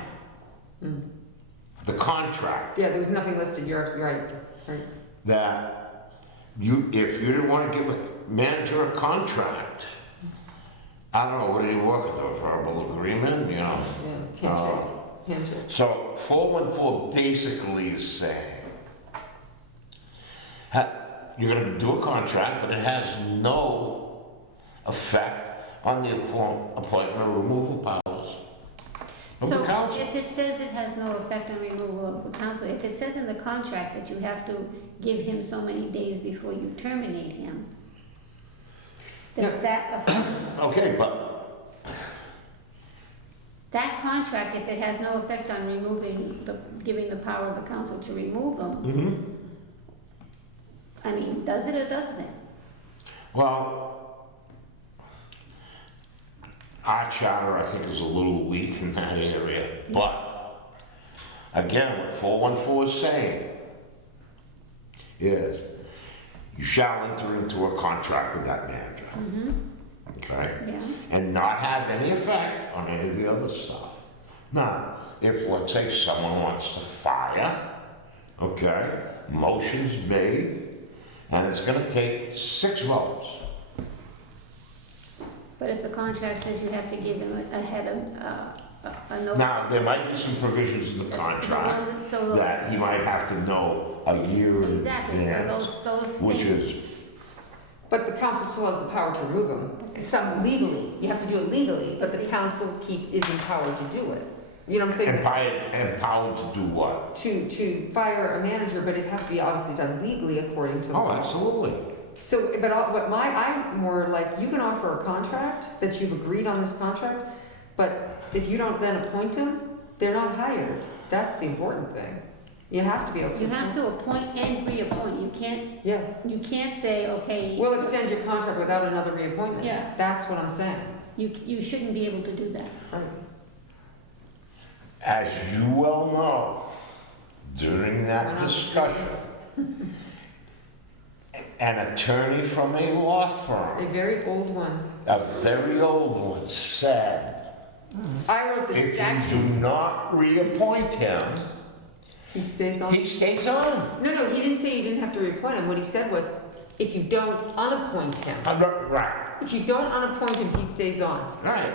the contract, Yeah, there was nothing listed, you're right, right. that if you didn't want to give a manager a contract, I don't know, what are you working to, a verbal agreement, you know? Yeah, handshake. So 414 basically is saying, you're gonna do a contract, but it has no effect on the appointment or removal powers of the So council. if it says it has no effect on removal of the council, if it says in the contract that you have to give him so many days before you terminate him, does that affect? Okay, but That contract, if it has no effect on giving the power of the council to remove them, I mean, does it or doesn't it? well, our charter, I think, is a little weak in that area, but again, what 414 is saying is you shall enter into a contract with that manager. Okay? Yeah. And not have any effect on any of the other stuff. Now, if, let's say, someone wants to fire, okay, motion's made, and it's gonna take 6 votes. But if the contract says you have to give him a notice. Now, there might be some provisions in the contract So that he might have to know a year in exactly, advance, so those which things. is, But the council still has the power to remove them. Some legally, you have to do it legally, but the council is empowered to do it. You know what I'm saying? empowered to do what? To fire a manager, but it has to be obviously done legally according to the Oh, law. absolutely. So, I'm more like, you can offer a contract that you've agreed on this contract, but if you don't then appoint them, they're not hired. That's the important thing. You have to be able to. You have to appoint and reappoint. Yeah. You can't say, okay, We'll extend your contract without another reappointment. Yeah. That's what I'm saying. you shouldn't be able to do that. Right. As you well know, during that discussion, an attorney from a law firm, A very old one. a very old one, said, I wrote the if you do statute. not reappoint him, He stays on. he stays on. No, he didn't say you didn't have to reappoint him. What he said was, if you don't unappoint him, Right, if you don't unappoint him, he stays on. right.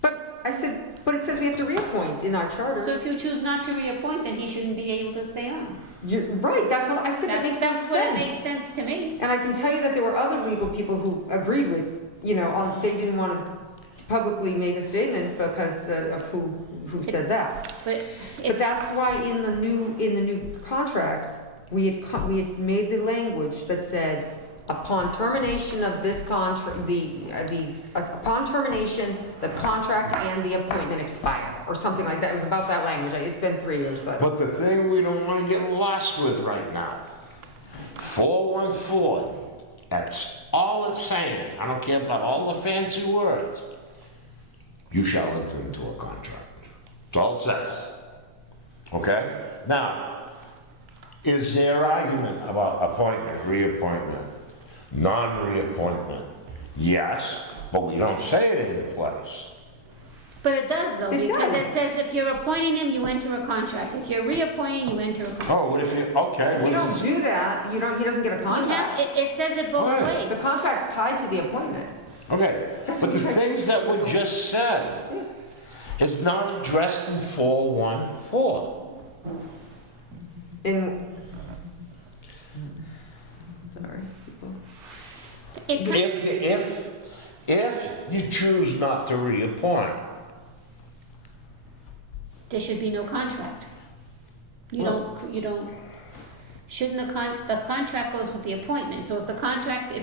But I said, but it says we have to reappoint in our So charter. if you choose not to reappoint, then he shouldn't be able to stay on. You're right, that's what I said. That makes no That's what it makes sense. sense to me. And I can tell you that there were other legal people who agreed with, they didn't want to publicly make a statement because of who said that. But But if, that's why in the new contracts, we had made the language that said, upon termination of this contract, upon termination, the contract and the appointment expire, or something like that. It was about that language. It's been 3 years, so. But the thing we don't want to get lost with right now, 414, that's all it's saying. I don't care about all the fancy words. You shall enter into a contract. That's all it says. Okay? Now, is there argument about appointment, reappointment, non-reappointment? Yes, but we don't say it in the place. but it does though, It because it does. says if you're appointing him, you enter a contract. If you're reappointing, you enter a contract. Oh, what if you, okay. If you what don't is it? do that, he doesn't get a You contract. have, it says it both Right. The ways. contract's tied to the appointment. Okay, That's but what the you're things that were just said is not addressed in 414. Sorry. It, If you choose not to reappoint, there should be no contract. You don't, shouldn't the contract goes with the appointment, so if the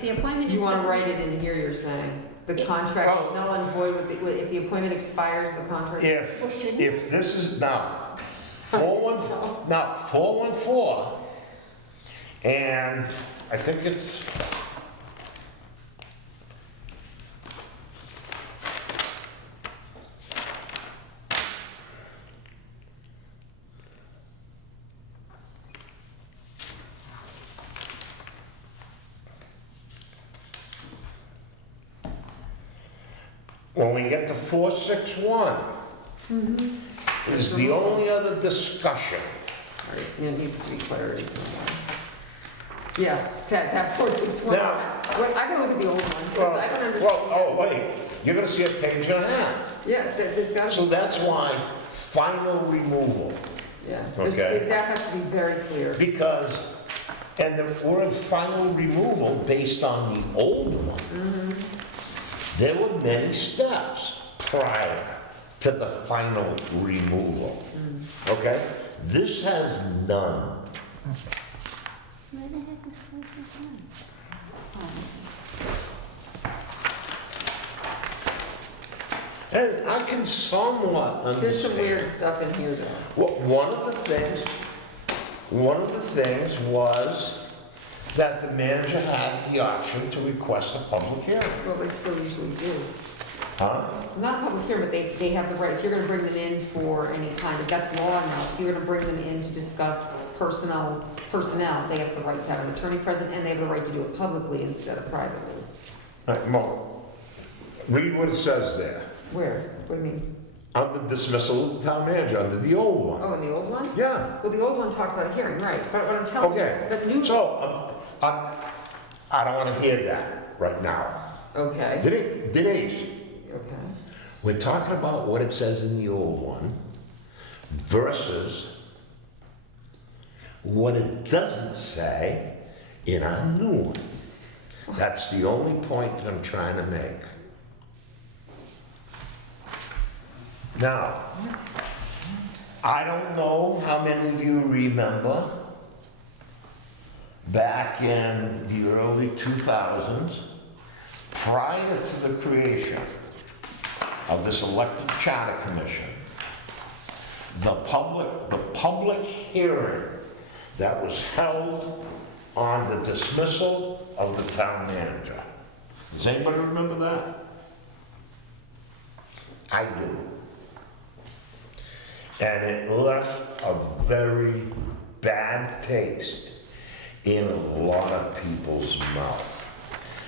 appointment is. You want to with- write it in here, you're saying? The It- contract is Oh. null and void if the appointment expires, the contract? Well, shouldn't if this is, now, 414, and I think it's, when we get to 461, is the only other discussion. All right, there needs to be clarity somewhere. Yeah, tab 461. Now- Wait, I gotta look at the old one, Well, because I don't understand. well, oh, wait, you're gonna see a page and a half. Yeah, there's gotta So be, that's why final removal, yeah. Okay. That has to be very clear. because, and the word final removal, based on the old one, there were many steps prior to the final removal. Okay? This has none. Where the heck is 461? And I can somewhat understand. There's some weird stuff in here though. Well, one of the things was that the manager had the option to request a public hearing. Well, they still usually do. Huh? Not a public hearing, but they have the right, if you're gonna bring them in for any kind of, that's law now, if you're gonna bring them in to discuss personnel, they have the right to have an attorney present, and they have the right to do it publicly instead of privately. Mo, read what it says there. Where? What do you mean? Under dismissal of the town manager, under the old one. Oh, in the old one? Yeah, Well, the old one talks about a hearing, right, but what I'm telling you, okay. but new. So, I don't wanna hear that right now. Okay, Denise, okay. we're talking about what it says in the old one versus what it doesn't say in our new one. That's the only point that I'm trying to make. Now, I don't know how many of you remember back in the early 2000s, prior to the creation of this elected charter commission, the public hearing that was held on the dismissal of the town manager. Does anybody remember that? I do. And it left a very bad taste in a lot of people's mouth.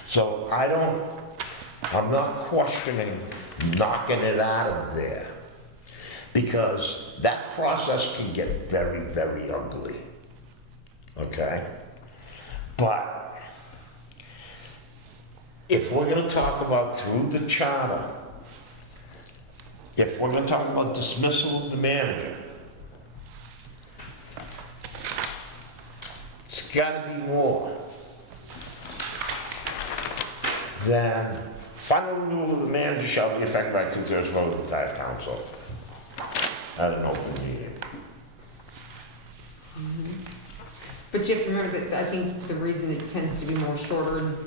So I'm not questioning knocking it out of there, because that process can get very, very ugly. Okay? But if we're gonna talk about through the charter, if we're gonna talk about dismissal of the manager, it's gotta be more than final removal of the manager shall be effected by 2/3 vote of the entire council at an open meeting. But you have to remember that I think the reason it tends to be more shorter and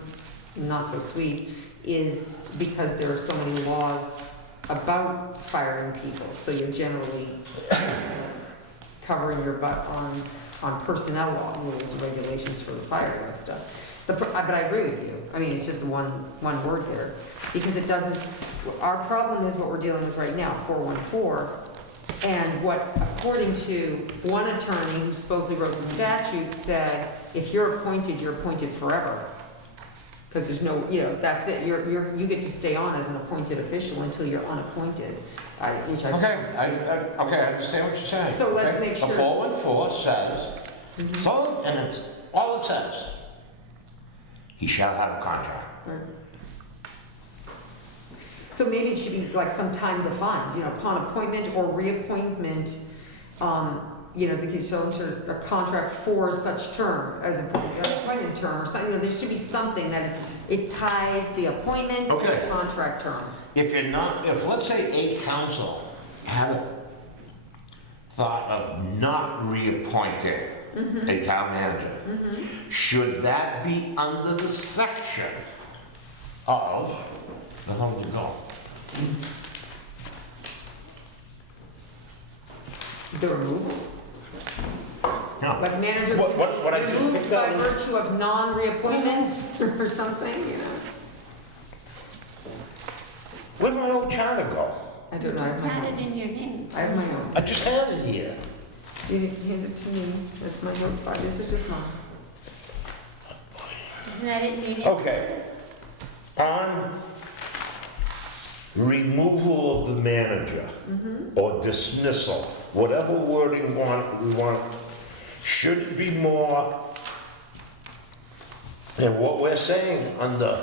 not so sweet is because there are so many laws about firing people, so you're generally covering your butt on personnel law rules and regulations for the firing and stuff. But I agree with you. I mean, it's just one word there, because it doesn't, our problem is what we're dealing with right now, 414, and what, according to one attorney who supposedly wrote the statute, said, if you're appointed forever. Because there's no, that's it, you get to stay on as an appointed official until you're unappointed, which I. Okay, I understand what you're saying. So let's Okay? make sure- The 414 says, so, and it's, all it says, he shall have a contract. Right. So maybe it should be like some time defined, upon appointment or reappointment, the case shall enter a contract for such term as an appointment term or something, there should be something that it ties the appointment to Okay. the contract term. If let's say a council had a thought of not reappointing a town manager, should that be under the section of the Holy Law? The removal, No. like manager What I just removed picked by out. virtue of non-reappointment or something, Where'd my old charter go? I don't know, I have Just my had it own. in your name. I have my own. I just had it here. You hand it to me, that's my note file, this is just mine. Isn't that it in your name? Okay. On removal of the manager or dismissal, whatever wording we want, should it be more? And what we're saying under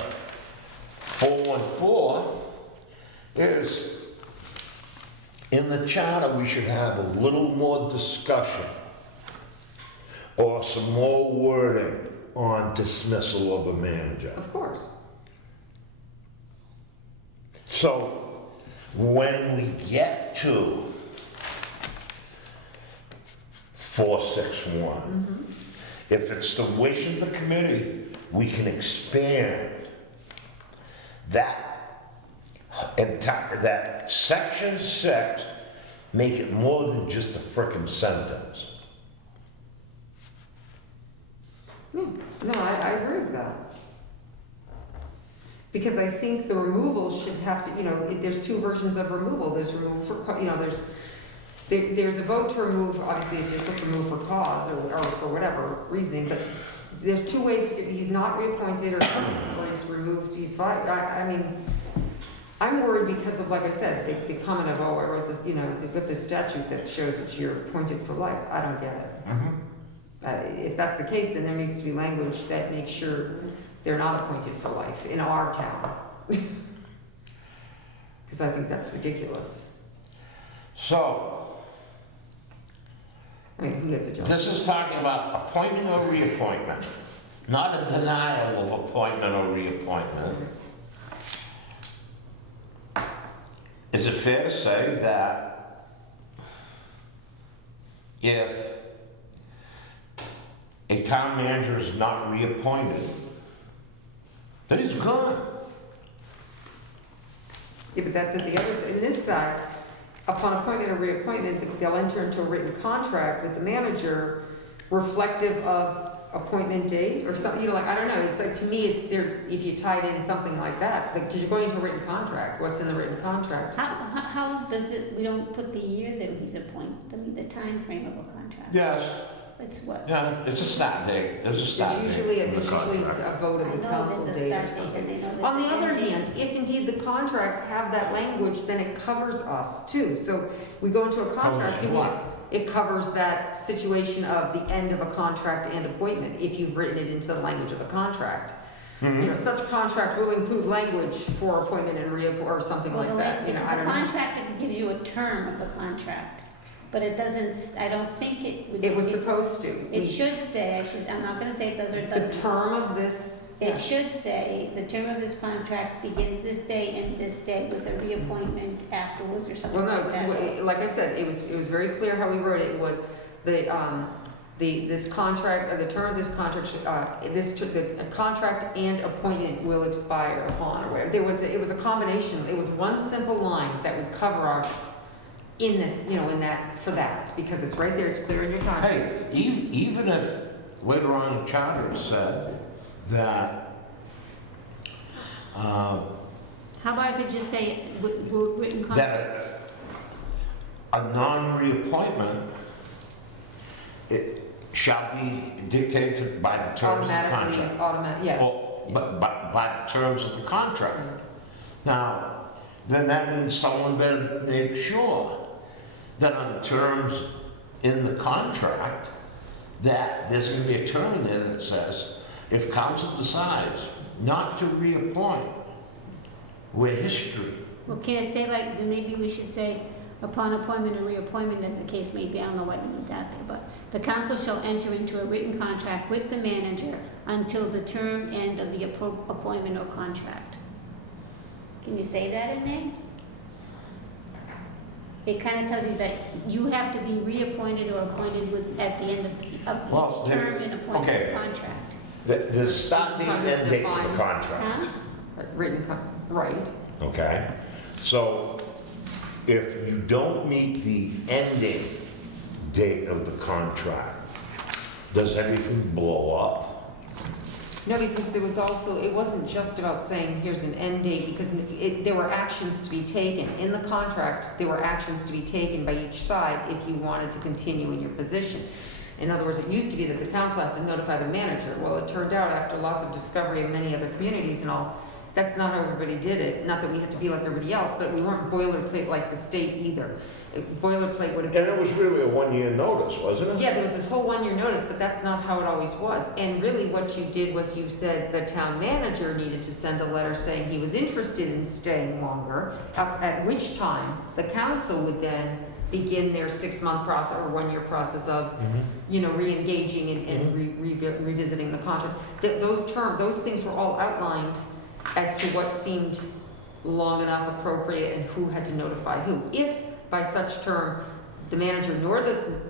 414 is, in the charter, we should have a little more discussion or some more wording on dismissal of a manager. Of course. So when we get to 461, if it's the wish of the committee, we can expand that that section 6, make it more than just a frickin' sentence. No, I agree with that. Because I think the removal should have to, there's two versions of removal. There's removal for, there's a vote to remove, obviously, if you're supposed to remove for cause or for whatever reasoning, but there's two ways to get, he's not reappointed or he's removed, he's fired. I mean, I'm worried because of, like I said, the comment of, oh, I wrote this, they've got this statute that shows that you're appointed for life. I don't get it. If that's the case, then there needs to be language that makes sure they're not appointed for life in our town. Because I think that's ridiculous. So, I mean, who gets a job? this is talking about appointment or reappointment, not a denial of appointment or reappointment. Is it fair to say that if a town manager is not reappointed, then he's gone? Yeah, but that's at the other side. In this side, upon appointment or reappointment, they'll enter into a written contract with the manager reflective of appointment date or something, I don't know. It's like, to me, it's there, if you tied in something like that, because you're going into a written contract. What's in the written contract? How does it, we don't put the year that he's appointed, the time frame of a contract? Yes. It's what? Yeah, it's a start date. There's a start There's date usually in the a contract. vote of I the know council there's a date or start date, and something. I know there's On the an other end date. hand, if indeed the contracts have that language, then it covers us too. So we go into a contract, Covers and what? it covers that situation of the end of a contract and appointment, if you've written it into the language of the contract. Such contract will include language for appointment and reappointment or something like that. It's I a don't know. contract that gives you a term of the contract, but it doesn't, I don't think it would. It was supposed to. It should say, I'm not gonna say it does or it The doesn't. term of this. It should say, the term of this contract begins this day and this day with a reappointment afterwards or something Well, no, like that. because like I said, it was very clear how we wrote it. It was this contract, the term of this contract, the contract and appointment will expire upon, or whatever. It was a combination. It was one simple line that would cover us in this, in that, for that, because it's right there. It's clear in your contract. Hey, even if later on the charter said that, How about I could just say, written contract? that a non-reappointment, it shall be dictated by the terms of the contract. Yeah. Or, but by the terms of the contract. Now, then that means someone better make sure that on the terms in the contract, that there's gonna be a term in there that says, if council decides not to reappoint, we're history. Well, can it say like, then maybe we should say, upon appointment or reappointment, as the case may be, I don't know what you need that there, but the council shall enter into a written contract with the manager until the term end of the appointment or contract. Can you say that in there? It kind of tells you that you have to be reappointed or appointed at the end of Well, each term and appointment okay. contract. There's a start date and end date to the contract, Huh? Right. okay? So if you don't meet the ending date of the contract, does everything blow up? No, because there was also, it wasn't just about saying, here's an end date, because there were actions to be taken. In the contract, there were actions to be taken by each side if you wanted to continue in your position. In other words, it used to be that the council had to notify the manager. Well, it turned out after lots of discovery of many other communities and all, That's not how everybody did it. Not that we had to be like everybody else, but we weren't boilerplate like the state either. Boilerplate would have And been. it was really a one-year notice, wasn't it? Yeah, there was this whole 1 year notice, but that's not how it always was. And really what you did was you said the town manager needed to send a letter saying he was interested in staying longer, at which time the council would then begin their 6-month process or 1 year process of, re-engaging and revisiting the contract. Those things were all outlined as to what seemed long enough appropriate and who had to notify who. If by such term, the manager nor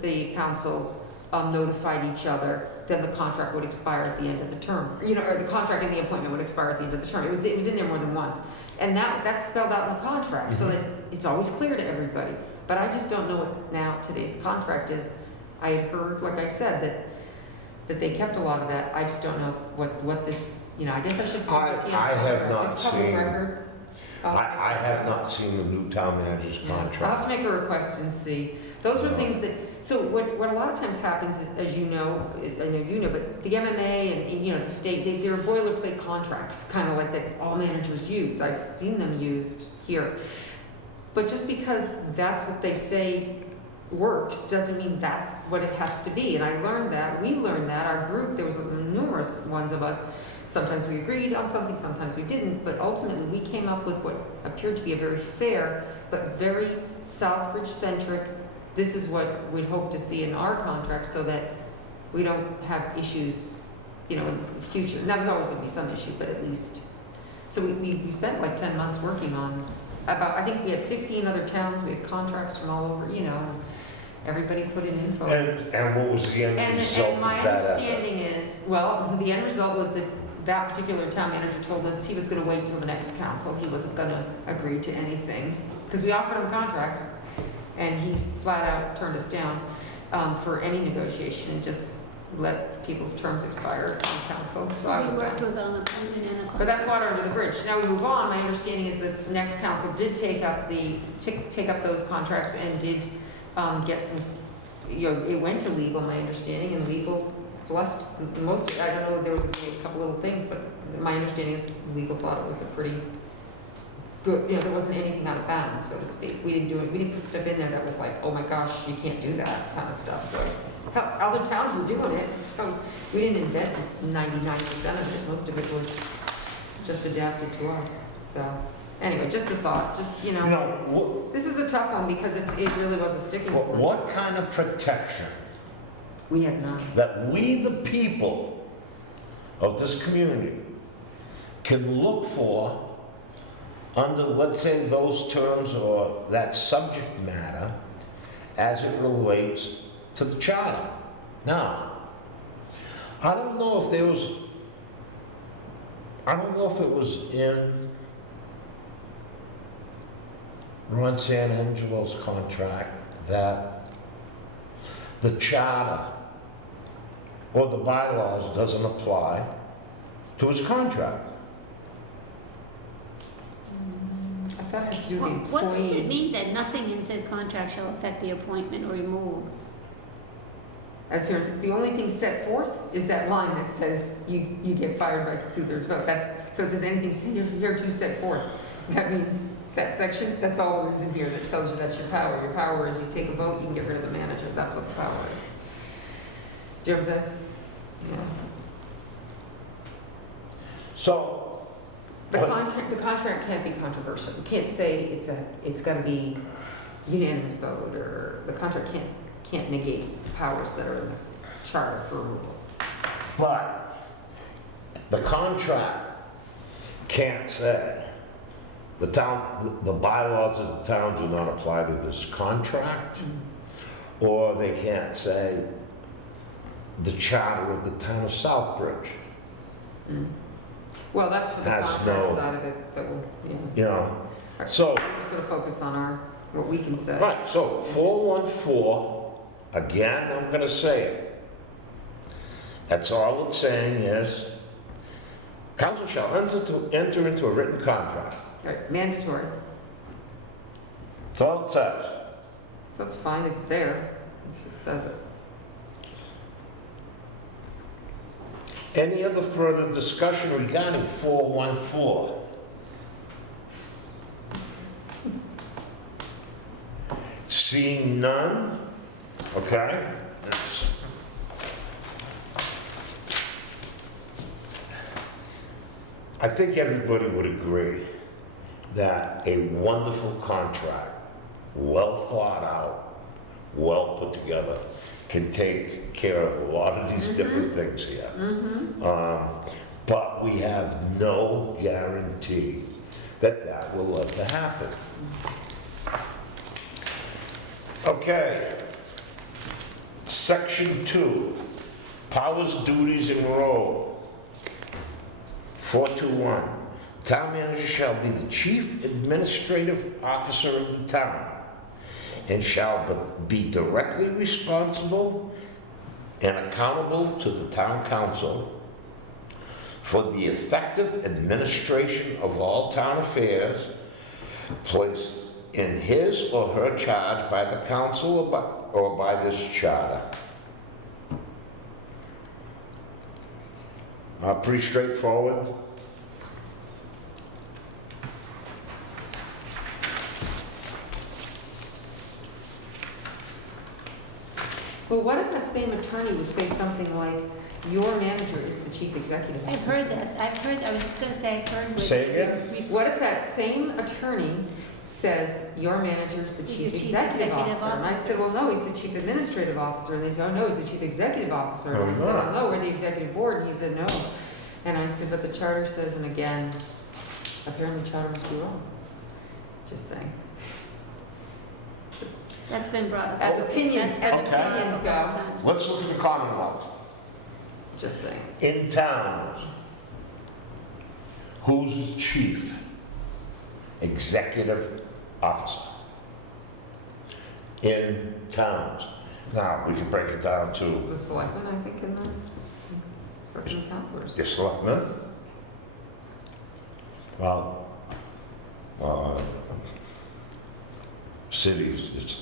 the council notified each other, then the contract would expire at the end of the term. Or the contract and the appointment would expire at the end of the term. It was in there more than once. And that's spelled out in the contract, so that it's always clear to everybody. But I just don't know what now today's contract is. I had heard, like I said, that they kept a lot of that. I just don't know what this, I guess I should. I have not It's public seen- record. I have not seen the new town manager's I'll have contract. to make a request and see. Those are things that, so what a lot of times happens, as you know, I know you know, but the MMA and, the state, they're boilerplate contracts, kind of like that all managers use. I've seen them used here. But just because that's what they say works, doesn't mean that's what it has to be. And we learned that, our group, there was numerous ones of us. Sometimes we agreed on something, sometimes we didn't, but ultimately we came up with what appeared to be a very fair, but very Southbridge-centric, this is what we'd hope to see in our contract so that we don't have issues, in the future. Now, there's always gonna be some issue, but at least. So we spent like 10 months working on I think we had 15 other towns, we had contracts from all over, everybody put in info. And what was the end result And of my that effort? understanding is, well, the end result was that particular town manager told us he was gonna wait until the next council. He wasn't gonna agree to anything. Because we offered him a contract, and he flat out turned us down for any negotiation, and just let people's terms expire on council. So I was We worked back. with on the permanent and a But that's water under the bridge. Now we move on. My understanding is that the next council did take up those contracts and did get some, it went to legal, my understanding, and legal blessed most, I don't know, there was a couple little things, but my understanding is legal thought it was a pretty good, there wasn't anything out of bounds, so to speak. We didn't put stuff in there that was like, oh my gosh, you can't do that kind of stuff. So other towns were doing it, so we didn't invent 99% of it. Most of it was just adapted to us. So anyway, just a thought, this is a tough one because it really was a sticking point. What kind of protection We had none. that we, the people of this community, can look for under, let's say, those terms or that subject matter as it relates to the charter? Now, I don't know if it was in Ron San Angelo's contract that the charter or the bylaws doesn't apply to his contract. I thought it had to do with the What does it employee. mean that nothing in said contract shall affect the appointment or removal? As here, the only thing set forth is that line that says you get fired by 2/3 vote. So it says anything hereto set forth. That means that section, that's all there is in here that tells you that's your power. Your power is you take a vote, you can get rid of the manager. That's what the power is. Do you know what I'm saying? Yeah. So, The contract can't be controversial. You can't say it's got to be unanimous vote, or the contract can't negate powers that are in the charter for removal. but the contract can't say the bylaws of the town do not apply to this contract, or they can't say the charter of the town of Southbridge. Well, that's for the Has contract no- side of it, that will, yeah. You know, so, I'm just gonna focus on what we can say. right, so 414, again, I'm gonna say it. That's all it's saying is, council shall enter into a written contract. Right, mandatory, That's all it says. so it's fine, it's there, it just says it. Any other further discussion regarding 414? Seeing none, okay? I think everybody would agree that a wonderful contract, well thought out, well put together, can take care of a lot of these different things here. But we have no guarantee that that will ever happen. Okay. Section 2, powers, duties, and role. 421, town manager shall be the chief administrative officer of the town and shall be directly responsible and accountable to the town council for the effective administration of all town affairs placed in his or her charge by the council or by this charter. Pretty straightforward. Well, what if the same attorney would say something like, your manager is the chief executive officer? I've heard that, I was just gonna say, I've heard. with- Say again? What if that same attorney says, your manager's the He's chief the chief executive executive officer? And I said, well, no, he's the chief administrative officer. And they said, oh, no, he's the chief executive officer. And I said, not. oh, no, we're the executive board. And he said, no. And I said, but the charter says, and again, apparently charter must be wrong. Just saying. That's been brought up. As opinions, That's been as brought up opinions a go. couple times. Let's look at the Commonwealth. Just saying. In towns, who's the chief executive officer? In towns. Now, we can break it down to The selectmen, I think, and the selectmen councilors. your selectmen. Well, cities, it's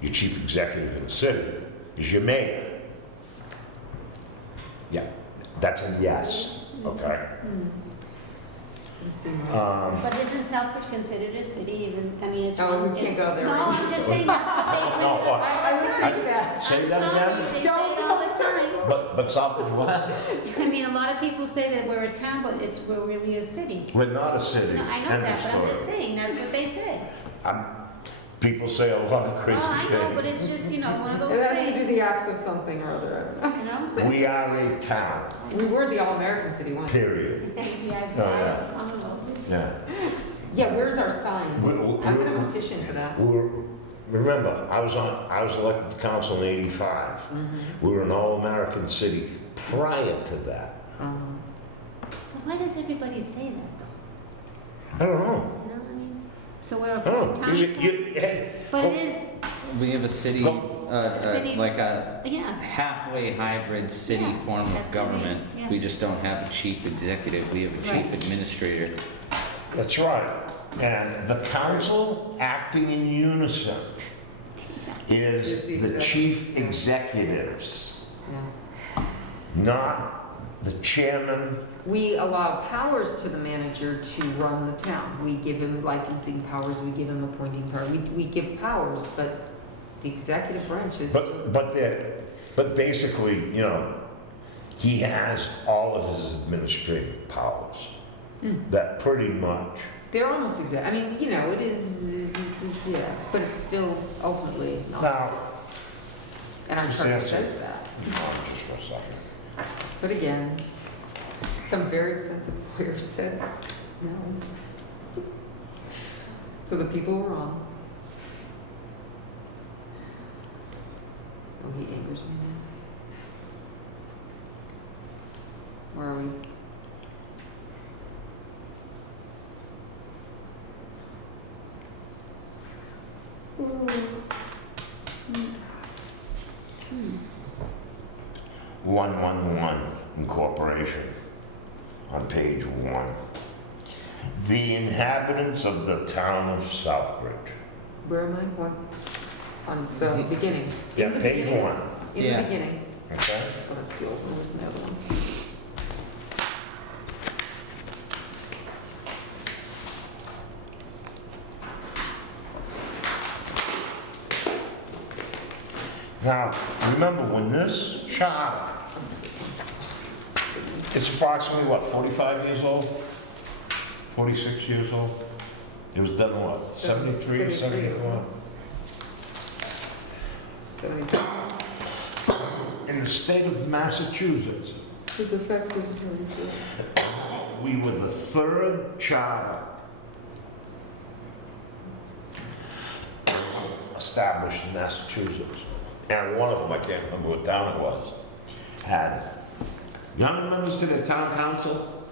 your chief executive in the city is your mayor. Yeah, that's a yes, okay? Doesn't seem right. But isn't Southbridge considered a city even, I mean, it's. Oh, we can't go there No, right I'm just saying that's what they. No, what? I listened to that. Say I'm that sorry, again? they say it all the time. But Southbridge, what? I mean, a lot of people say that we're a town, but we're really a city. We're not a city. No, I know End that, of but I'm story. just saying, that's what they say. People say a lot of crazy Well, I know, but things. it's just, one of those It has to do things, the acts of something or other. I don't know. We are a town, We were the all-American city once. period. Yeah, yeah. Commonwealth. Yeah. Yeah, where's our sign? I'm We're- gonna petition for that. Remember, I was elected to council in '85. We were an all-American city prior to that. Why does everybody say that? I don't know. You know, I mean, so we're a I don't know. town, Hey, but it is, We have a city, City- like a yeah. halfway hybrid city Yeah, form that's of what I mean, government. yeah. We just don't have a chief executive, we have a Right. chief administrator. That's right. And the council acting in unison Is is the the chief executives, Yeah. not the chairman. We allow powers to the manager to run the town. We give him licensing powers, we give him appointing power. We give powers, but the executive branch is. But basically, he has all of his administrative powers. That pretty much. They're almost exact, I mean, it is, yeah, but it's still ultimately not. Now, And our just charter answer. says that. Just for a second. But again, some very expensive lawyers said no. So the people were wrong. Oh, he angers me now. Where are we? Hmm. 111 Incorporation on page 1. The inhabitants of the town of Southbridge. Where am I? What? On the beginning. Yeah, In the page beginning? 1. In Yeah. the beginning. Okay? Oh, that's the old one. Where's the other one? Now, remember, when this charter, it's approximately, what, 45 years old? 46 years old? It was done in what, 73 or 74? In the state of Massachusetts, It's effective. we were the third charter established in Massachusetts. And one of them, I can't remember what town it was, had young members to their town council.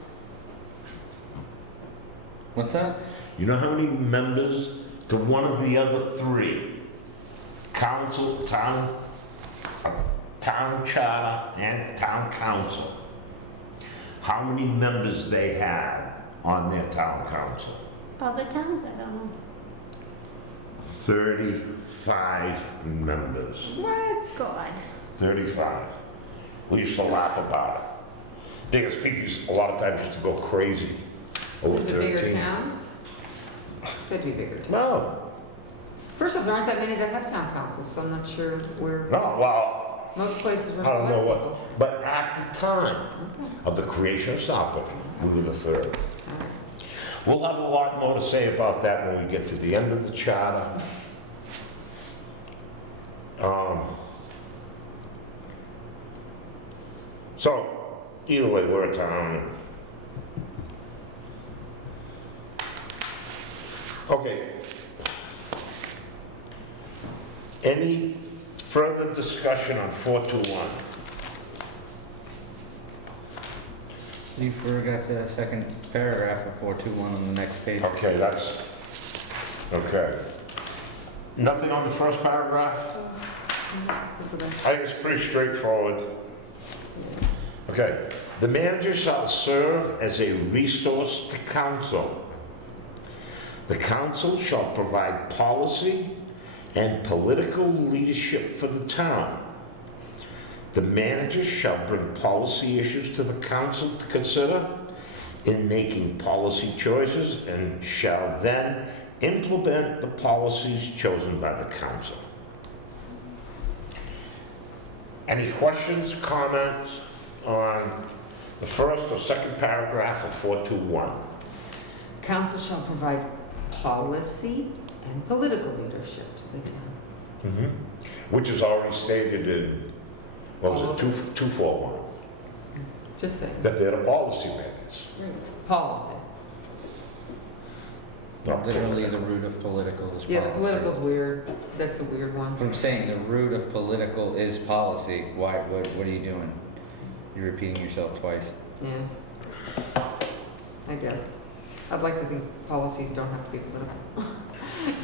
What's that? You know how many members to one of the other three? Council, town charter, and town council. How many members they had on their town council? Other towns, I don't know. 35 members. What? God. 35. We used to laugh about it. Because people a lot of times used to go crazy over Is it 13. bigger towns? Could be bigger towns. No, First off, there aren't that many that have town councils, so I'm not sure where, no, well, most places were I don't know select what, people. but at the time of the creation of Southbridge, we were the third. Alright. We'll have a lot more to say about that when we get to the end of the charter. So, either way, we're a town. Okay. Any further discussion on 421? You forgot the second paragraph of 421 on the next page. Okay, that's, okay. Nothing on the first paragraph? Look at that. I think it's pretty straightforward. Okay, the manager shall serve as a resource to council. The council shall provide policy and political leadership for the town. The manager shall bring policy issues to the council to consider in making policy choices and shall then implement the policies chosen by the council. Any questions, comments on the first or second paragraph of 421? Council shall provide policy and political leadership to the town. Which is already stated in, what was it, 241, Just saying. that they're the policy makers. Policy. not Literally, the root of political is policy. Yeah, the political's weird. That's a weird one. I'm saying the root of political is policy. Why? What are you doing? You're repeating yourself twice. Yeah. I guess. I'd like to think policies don't have to be political.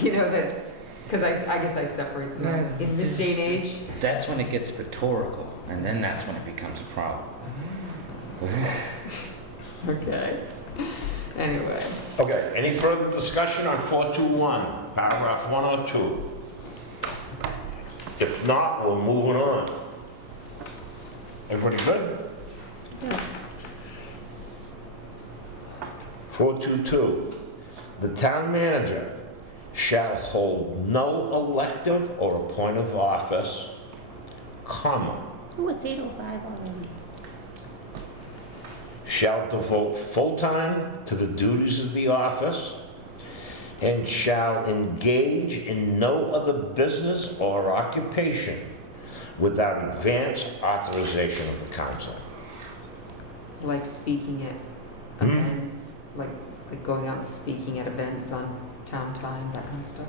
You know, that, because I guess I separate them. In this day and age, That's when it gets rhetorical, and then that's when it becomes a problem. okay. Anyway, Okay, any further discussion on 421, paragraph 1 or 2? If not, we're moving on. Everybody good? Yeah. 422, the town manager shall hold no elective or appointive office, comma, Oh, it's 8:05 already. shall devote full time to the duties of the office, and shall engage in no other business or occupation without advance authorization of the council. like speaking at events, like going out and speaking at events on town time, that kind of stuff.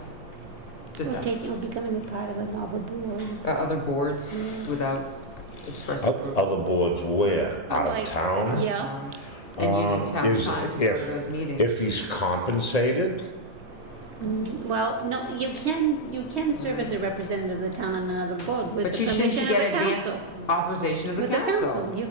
Just We're becoming a part of another board. other boards without express approval. Other boards where? Out of Like- town? Yeah. And using town Is- time to go to those meetings. If he's compensated? Well, no, you can serve as a representative of the town on another board with But the you shouldn't permission of get the advance council. authorization of the With the council. council, he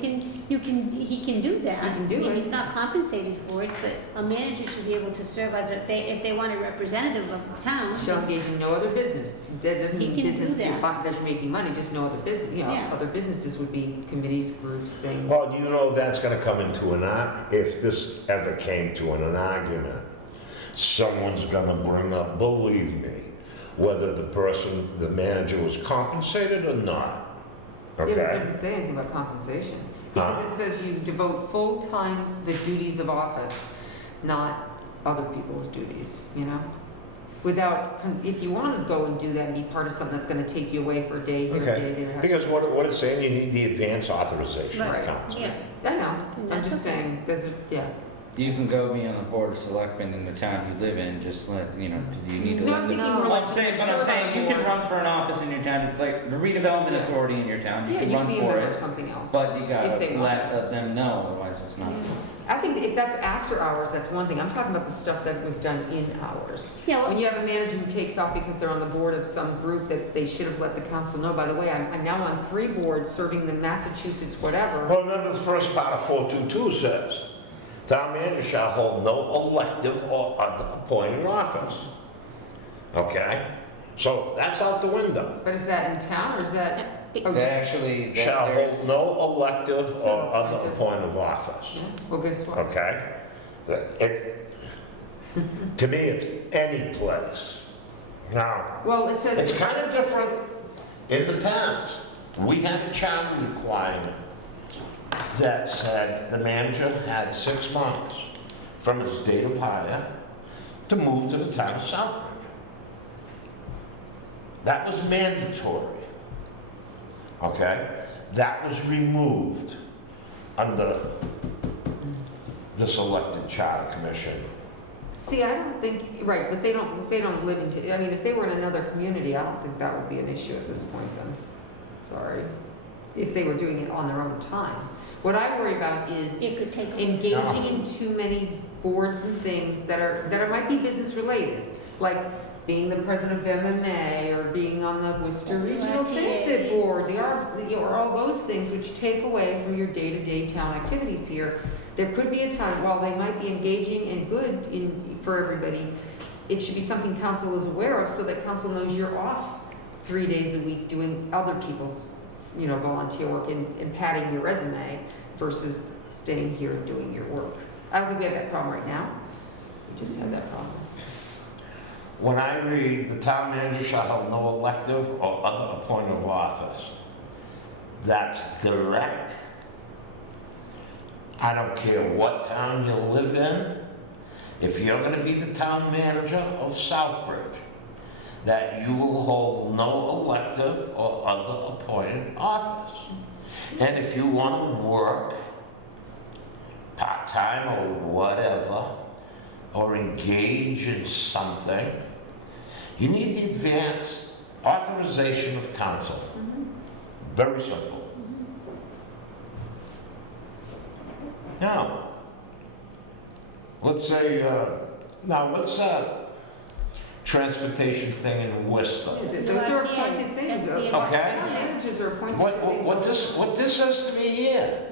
can do that. He can do I mean, it. he's not compensated for it, but a manager should be able to serve as if they want a representative of the town. Shall engage in no other business. That doesn't He mean can do business that. that you're making money, just no other business, you know, Yeah. other businesses would be committees, groups, things. Well, you know that's gonna come into if this ever came to an argument, someone's gonna bring up, believe me, whether the manager was compensated or not. Yeah, but it Okay? doesn't say anything about compensation. Huh? Because it says you devote full-time the duties of office, not other people's duties, you know? If you want to go and do that and be part of something that's going to take you away for a day here, a day Okay, there. because what it's saying, you need the advance authorization of Right. council. Yeah, I know, I'm That's just okay. saying, yeah. You can go be on the board of selectmen in the town you live in, just let, you know, you need to No, let I'm the. thinking more Well, like I'm saying, but I'm serve on saying, the you can board. run for an office in your town, like the redevelopment Yeah. authority in your town, you Yeah, can you can run be a for member of it. something else. But you If gotta they want let it. them know, otherwise it's not. I think if that's after hours, that's one thing. I'm talking about the stuff that was done in hours. yeah, When well, you have a manager who takes off because they're on the board of some group that they should have let the council know, by the way, I'm now on 3 boards serving the Massachusetts whatever. Well, remember the first part of 422 says, town manager shall hold no elective or other appointed office. Okay? So that's out the window. But is that in town or is that? Oh, They just- actually, Shall there's, hold no elective So or other appointed. appointed office. Yeah, well, guess what? Okay? To me, it's any place. Now, Well, it says. it's kind of different in the past. We had a charter requirement that said the manager had 6 months from his date of hire to move to the town of Southbridge. That was mandatory. Okay? That was removed under this elected charter commission. See, I don't think, right, but they don't live in, I mean, if they were in another community, I don't think that would be an issue at this point then. Sorry. If they were doing it on their own time. What I worry about is it could take. engaging in too many boards and things that might be business related, like being the president of MMA or being on the Worcester Regional Transit Board, or all those things which take away from your day-to-day town activities here. There could be a time, while they might be engaging and good for everybody, it should be something council is aware of so that council knows you're off 3 days a week doing other people's, volunteer work and padding your resume versus staying here and doing your work. I don't think we have that problem right now. We just had that problem. When I read the town manager shall have no elective or other appointed of office, that's direct. I don't care what town you live in. If you're gonna be the town manager of Southbridge, that you will hold no elective or other appointed office. And if you wanna work part-time or whatever, or engage in something, you need the advance authorization of council. Very simple. Now, let's say, what's that transportation thing in Worcester? Those are appointed things. Okay. Town managers are appointed to things. What this says to me here,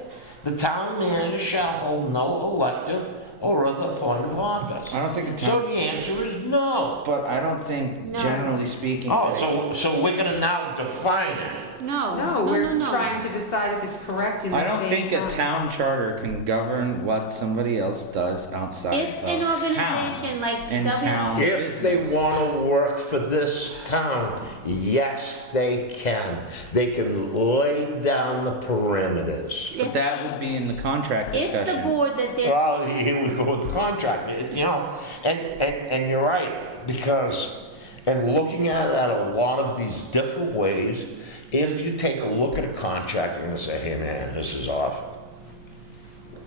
the town manager shall hold no elective or other appointed office. I don't think a So town, the answer is no. but I don't think, No. generally speaking. Oh, so we're gonna now define it. No, we're trying to decide if it's correct in I this don't day think and a time. town charter can govern what somebody else does outside If an of town. organization like And W. town If they business. want to work for this town, yes, they can. They can lay down the parameters. But that would be in the contract If the discussion. board that there's, Well, here we go with the contract, and you're right, because, and looking at it at a lot of these different ways, if you take a look at a contract, you're gonna say, hey man, this is awful.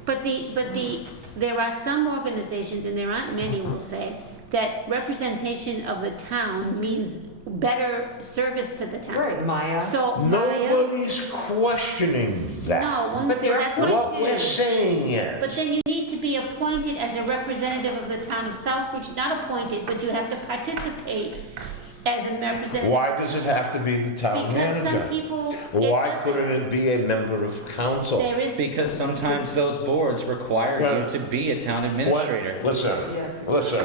there are some organizations, and there aren't many, we'll say, that representation of the town means better service to the town. Right, Maya. So, Maya, Nobody's questioning that. no, well, But they're that's what What it we're is. saying But is, then you need to be appointed as a representative of the town of Southbridge, not appointed, but you have to participate as a representative. why does it have to be the town Because some manager? people. Why it doesn't- couldn't it be a member of council? There is. Because sometimes those boards require Well, you to be a town administrator. Listen, Yes. listen.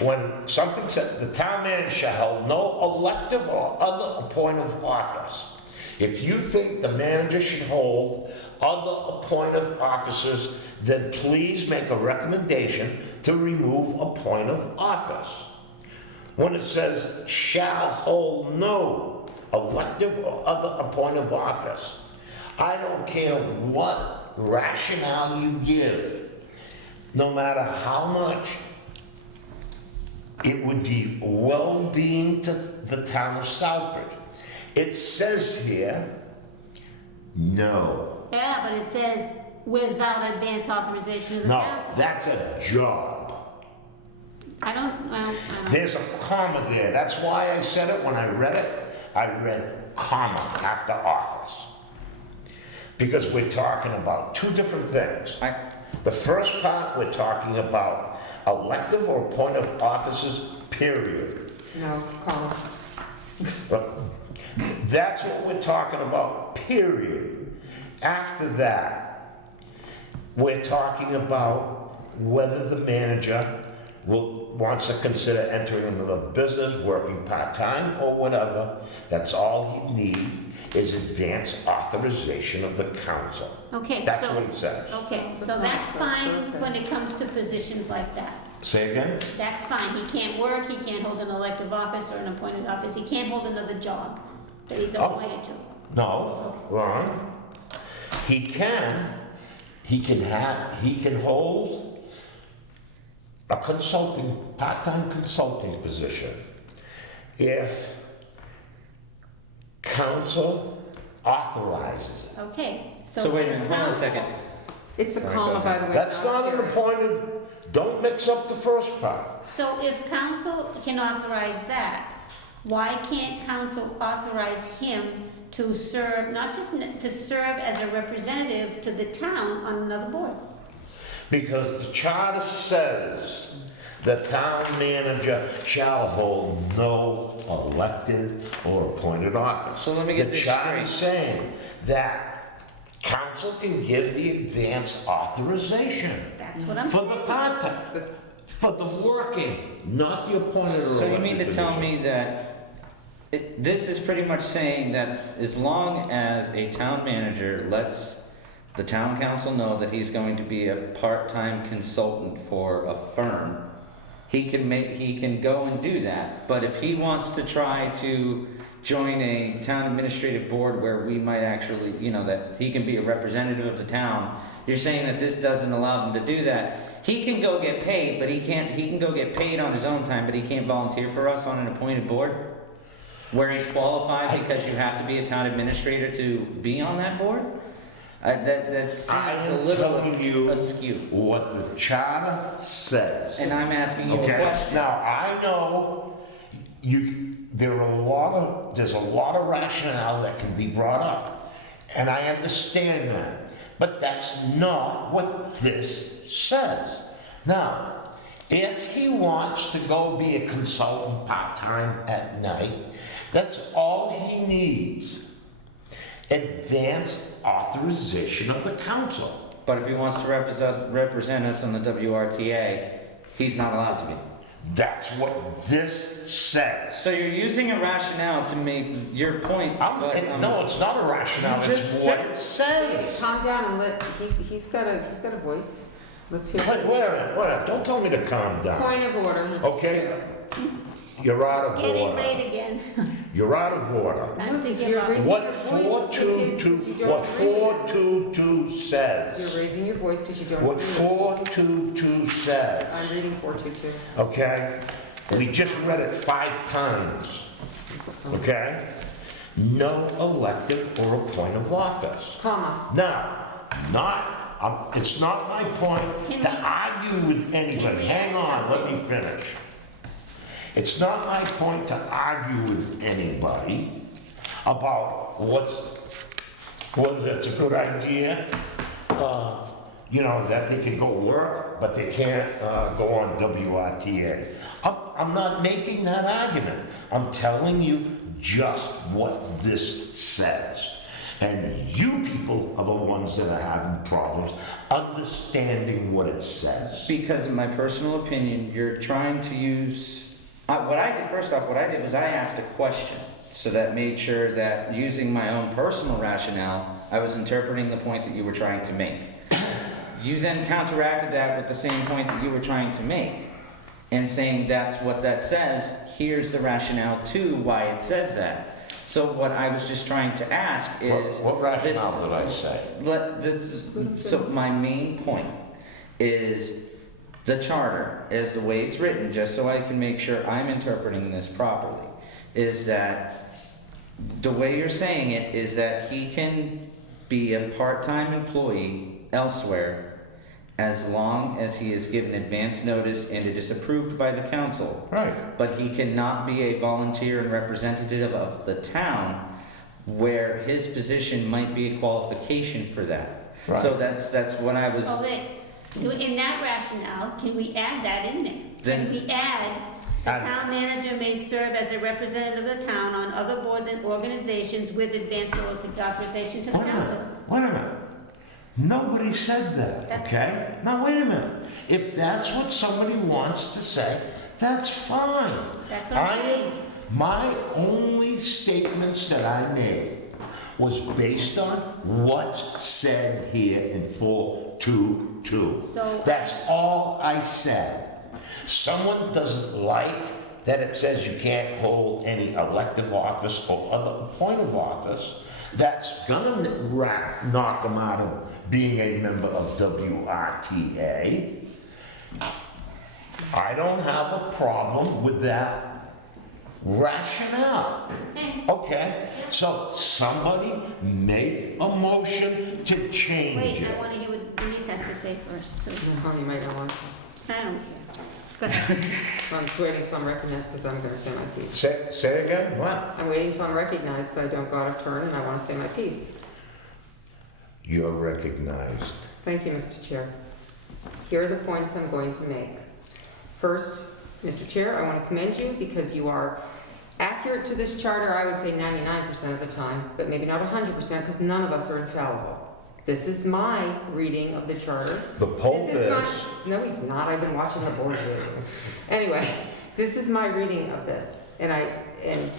When something said, the town manager shall hold no elective or other appointed office. If you think the manager should hold other appointed officers, then please make a recommendation to remove appointed office. when it says shall hold no elective or other appointed office. I don't care what rationale you give, no matter how much it would be well-being to the town of Southbridge. It says here, no. Yeah, but it says without advance authorization of the No, council. that's a job. I don't, well, I don't. There's a comma there. That's why I said it when I read it. I read comma after office. Because we're talking about two different things. The first part, we're talking about elective or appointed officers, period. No, comma. But that's what we're talking about, period. After that, we're talking about whether the manager wants to consider entering another business, working part-time or whatever. That's all he needs is advance authorization of the council. Okay, That's so- what it says. Okay, so That's that's not- fine that's when it comes to positions like that. Say again? That's fine, he can't work, he can't hold an elective office or an appointed office, he can't hold another job that he's Oh. appointed to. No, wrong. He can hold a part-time consulting position if council authorizes it. Okay, so. So wait a minute, hold on a council- second. It's a Sorry, comma, go by ahead. the way. That's not an period. appointed, don't mix up the first part. So if council can authorize that, why can't council authorize him to serve, not just to serve as a representative to the town on another board? Because the charter says the town manager shall hold no elected or appointed office. So let me get this The charter is straight. saying that council can give the advance authorization That's what I'm for saying. the part-time, for the working, not the appointed or So you elected mean to tell position. me that this is pretty much saying that as long as a town manager lets the town council know that he's going to be a part-time consultant for a firm, he can go and do that. But if he wants to try to join a town administrative board where we might actually, that he can be a representative of the town, you're saying that this doesn't allow him to do that. He can go get paid, but he can go get paid on his own time, but he can't volunteer for us on an appointed board? Where he's qualified because you have to be a town administrator to be on that board? That seems I a am little telling you askew. what the charter says. And I'm asking you a Okay, question. now I know there's a lot of rationale that can be brought up, and I understand that, but that's not what this says. Now, if he wants to go be a consultant part-time at night, that's all he needs. Advanced authorization of the council. But if he wants to represent us on the WRTA, he's not allowed to be. That's what this says. So you're using a rationale to make your point, but No, it's not a rationale, You it's just what said- it says. Calm down and he's got a voice. Let's hear Wait, it. wait a minute, don't tell me to calm down. Point of order, Mr. Okay. Chair. You're out of Getting order. late again. You're out of order. Time to Because give you're up. raising What your voice because you 422, don't what agree. 422 says. You're raising your voice because you don't What agree. 422 says, I'm reading 422. okay? We just read it 5 times, okay? No elected or appointed office. Comma. Now, it's not my point Can to we- argue with anybody. Hang on, let me finish. It's not my point to argue with anybody about whether it's a good idea, that they can go work, but they can't go on WRTA. I'm not making that argument. I'm telling you just what this says. And you people are the ones that are having problems understanding what it says. because in my personal opinion, you're trying to use, what I did was I asked a question. So that made sure that using my own personal rationale, I was interpreting the point that you were trying to make. You then counteracted that with the same point that you were trying to make. and saying that's what that says, here's the rationale to why it says that. So what I was just trying to ask is... What rationale did I say? So my main point is the charter, as the way it's written, just so I can make sure I'm interpreting this properly, is that the way you're saying it is that he can be a part-time employee elsewhere as long as he is given advance notice and it is approved by the council. Right. But he cannot be a volunteer and representative of the town where his position might be a qualification for that. Right. So that's what I was... Well, in that rationale, can we add that in there? Can we add, the town manager may serve as a representative of the town on other boards and organizations with advance authorization to the council? Wait a minute. Nobody said that, okay? Now, wait a minute. If that's what somebody wants to say, that's fine. That's what I'm saying. My only statements that I made was based on what's said here in 422. So- That's all I said. Someone doesn't like that it says you can't hold any elective office or other point of office, that's gonna knock them out of being a member of WRTA. I don't have a problem with that rationale. Okay, so somebody make a motion to change Wait, I it. want to hear what Denise has to say first, too. Oh, you might not want to. I don't care. Go ahead. I'm just waiting till I'm recognized because I'm going to say my piece. Say again, what? I'm waiting till I'm recognized so I don't go out of turn and I want to say my piece. You're recognized. Thank you, Mr. Chair. Here are the points I'm going to make. First, Mr. Chair, I want to commend you because you are accurate to this charter, I would say 99% of the time, but maybe not 100% because none of us are infallible. This is my reading of the charter. The Pope This is not, is. no, he's not. I've been watching the Borgias. Anyway, this is my reading of this, and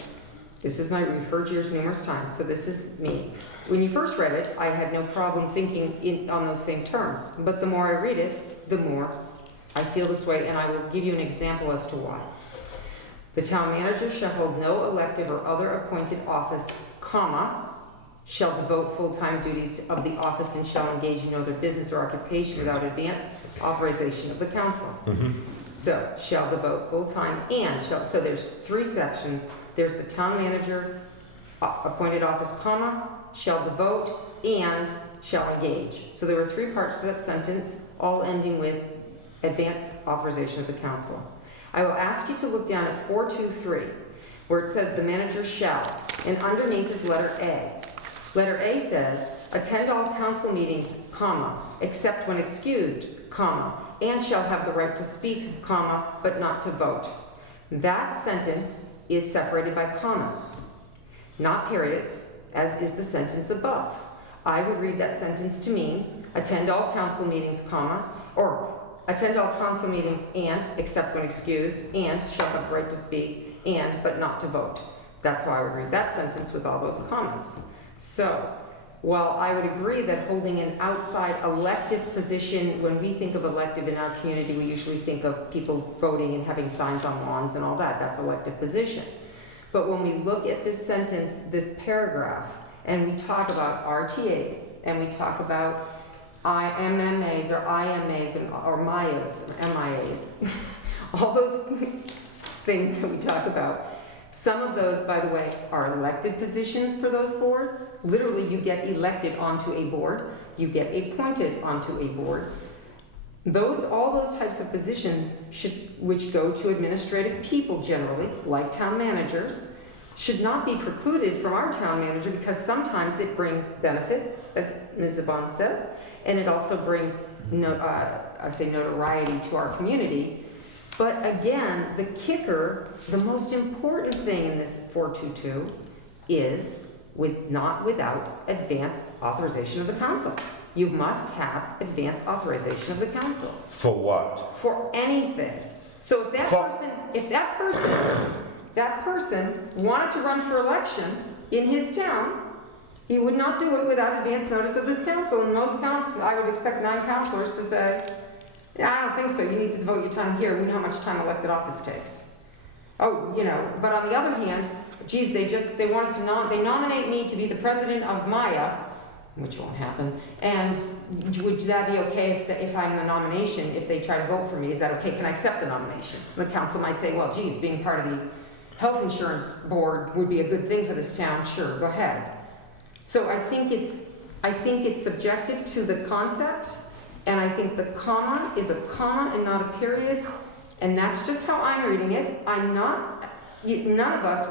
this is we've heard yours numerous times, so this is me. When you first read it, I had no problem thinking on those same terms, but the more I read it, the more I feel this way, and I will give you an example as to why. The town manager shall hold no elective or other appointed office, comma, shall devote full-time duties of the office and shall engage in no other business or occupation without advance authorization of the council. So, shall devote full-time and shall, so there's three sections. There's the town manager, appointed office, comma, shall devote, and shall engage. So there were three parts to that sentence, all ending with advance authorization of the council. I will ask you to look down at 423, where it says the manager shall, and underneath is letter A. Letter A says, attend all council meetings, comma, except when excused, comma, and shall have the right to speak, comma, but not to vote. That sentence is separated by commas, not periods, as is the sentence above. I would read that sentence to mean, attend all council meetings, comma, or attend all council meetings and, except when excused, and shall have the right to speak, and, but not to vote. That's how I would read that sentence with all those commas. So, while I would agree that holding an outside elective position, when we think of elective in our community, we usually think of people voting and having signs on lawns and all that. That's elective position. But when we look at this sentence, this paragraph, and we talk about RTAs, and we talk about MMAs or IMAs or MIAs, MIAs, all those things that we talk about. Some of those, by the way, are elected positions for those boards. Literally, you get elected onto a board. You get appointed onto a board. All those types of positions, which go to administrative people generally, like town managers, should not be precluded from our town manager because sometimes it brings benefit, as Ms. Yvonne says, and it also brings notoriety to our community. But again, the kicker, the most important thing in this 422 is not without advance authorization of the council. You must have advance authorization of the council. For what? For anything. So if that person wanted to run for election in his town, he would not do it without advance notice of this council. And most council, I would expect non-councilors to say, I don't think so. You need to devote your time here. We know how much time elected office takes. Oh, but on the other hand, geez, they wanted to they nominate me to be the president of Maya, which won't happen. And would that be okay if I'm the nomination, if they try to vote for me? Is that okay? Can I accept the nomination? The council might say, well, geez, being part of the health insurance board would be a good thing for this town. Sure, go ahead. So I think it's subjective to the concept, and I think the comma is a comma and not a period, and that's just how I'm reading it. None of us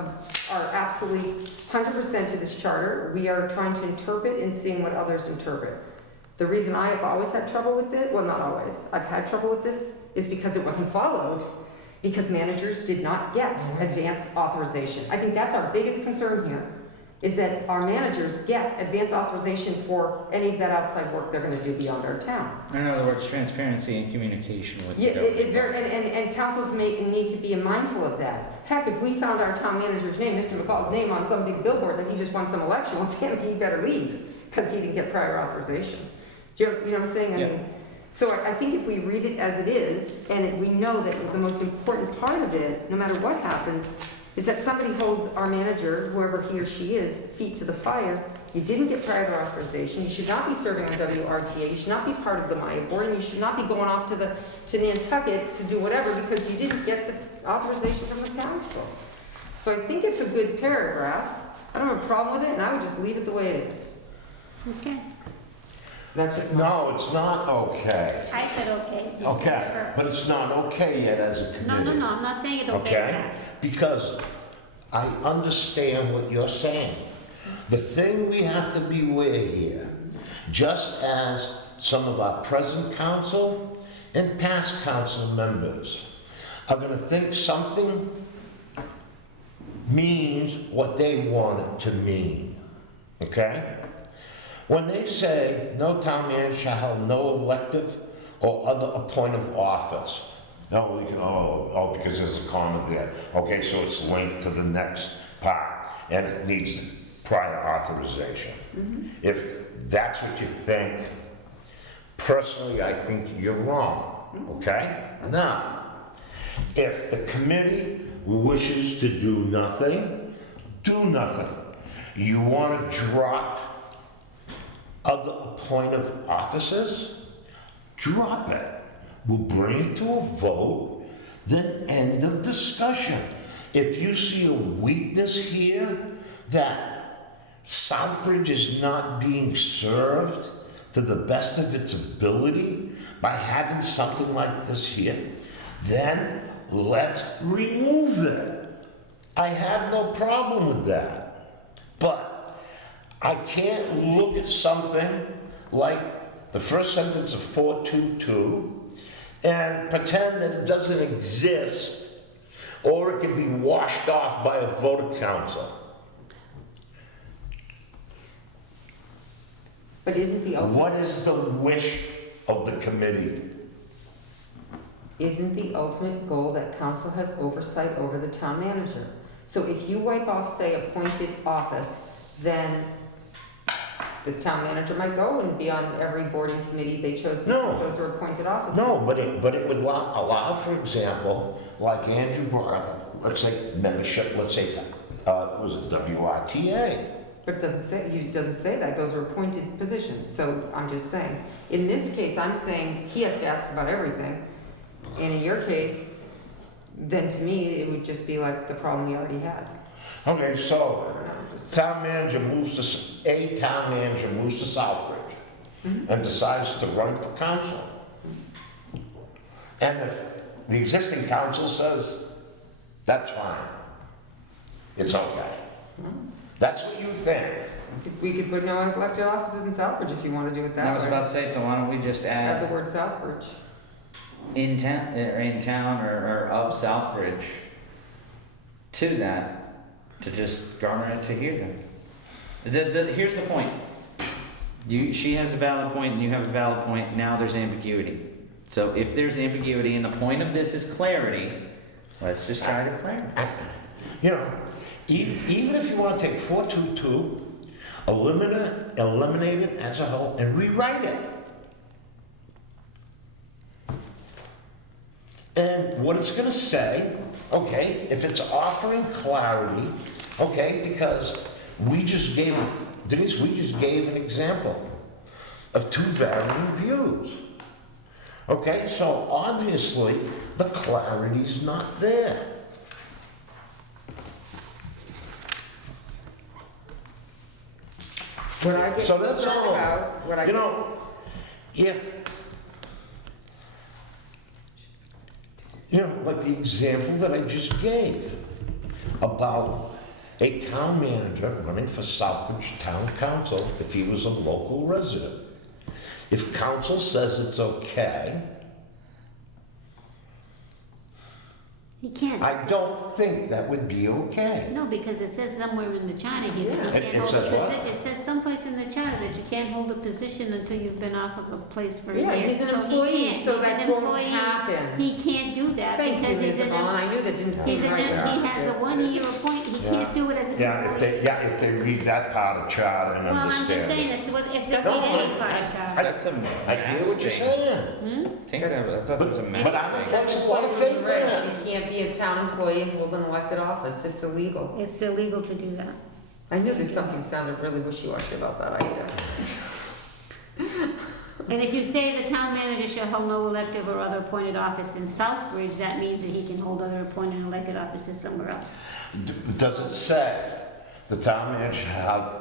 are absolutely 100% to this charter. We are trying to interpret and seeing what others interpret. The reason I have always had trouble with it, well, not always, I've had trouble with this, is because it wasn't followed, because managers did not get advance authorization. I think that's our biggest concern here, is that our managers get advance authorization for any of that outside work they're gonna do beyond our town. In other words, transparency and communication with the Yeah, government. it's very, and councils need to be mindful of that. Heck, if we found our town manager's name, Mr. McCall's name, on some big billboard that he just won some election, well, damn it, he better leave, because he didn't get prior authorization. Do you know what I'm saying? I Yeah. mean, so I think if we read it as it is, and we know that the most important part of it, no matter what happens, is that somebody holds our manager, whoever he or she is, feet to the fire. You didn't get prior authorization. You should not be serving on WRTA. You should not be part of the Maya board, and you should not be going off to Nantucket to do whatever because you didn't get the authorization from the council. So I think it's a good paragraph. I don't have a problem with it, and I would just leave it the way it is. Okay. That's just my... No, it's not okay. I said okay. You said Okay, her. but it's not okay yet as a No, committee. I'm not saying it okay. Okay? Because I understand what you're saying. The thing we have to beware here, just as some of our present council and past council members are gonna think something means what they want it to mean, okay? When they say, no town manager shall have no elective or other appointed office. No, we can, because there's a comma there. Okay, so it's linked to the next part, and it needs prior authorization. If that's what you think, personally, I think you're wrong, okay? Now, if the committee wishes to do nothing, do nothing. You want to drop other appointed officers, drop it. We'll bring it to a vote, then end of discussion. If you see a weakness here that Southbridge is not being served to the best of its ability by having something like this here, then let's remove it. I have no problem with that. But I can't look at something like the first sentence of 422 and pretend that it doesn't exist, or it can be washed off by a vote of council. But isn't the ultimate... What is the wish of the committee? Isn't the ultimate goal that council has oversight over the town manager? So if you wipe off, say, appointed office, then the town manager might go and be on every board and committee they chose because No. those are appointed offices. No, but it would allow, for example, like Andrew brought up, let's say membership, let's say, was it WRTA? But it doesn't say that, those are appointed positions, so I'm just saying. In this case, I'm saying he has to ask about everything. And in your case, then to me, it would just be like the problem we already had. Okay, so I don't know, just- town manager moves to Southbridge and decides to run for council. And if the existing council says, that's fine, it's okay. That's what you think. We could put no elected offices in Southbridge if you want to do it that way. I was about to say, so why don't we just Add the add word Southbridge. in town or of Southbridge to that, to just garner it to here. Here's the point. She has a valid point and you have a valid point, now there's ambiguity. So if there's ambiguity and the point of this is clarity, let's just try to clarify. You know, even if you want to take 422, eliminate it as a whole, and rewrite it. And what it's gonna say, okay, if it's offering clarity, okay, because we just gave, Denise, we just gave an example of two varying views. Okay, so obviously, the clarity's not there. What I get So that's concerned all. about, what I You get, know, if, you know, like the example that I just gave about a town manager running for Southbridge Town Council if he was a local resident. If council says it's okay, He can't. I don't think that would be okay. No, because it says somewhere in the charter here that you Yeah. can't It hold a says what? position. It says someplace in the charter that you can't hold a position until you've been off of a place for a year. Yeah, he's an So he employee, can't. so He's that an won't employee. happen. He can't do that Thank you, because he's Ms. an, Yvonne, I knew that didn't he's seem an, right. he has a 1 year appointment. He Yeah. can't do it as an employee. If they read that part of charter and Well, I'm just understand saying, it. it's what, if they're No, any I- part of charter. That's a I hear what you're saying. I think I thought it was a But math I'm thing. against a lot of faith in it. You can't be a town employee and hold an elected office, it's illegal. It's illegal to do that. I knew there's something sounded really wishy-washy about that idea. And if you say the town manager shall hold no elective or other appointed office in Southbridge, that means that he can hold other appointed and elected offices somewhere else. Does it say the town manager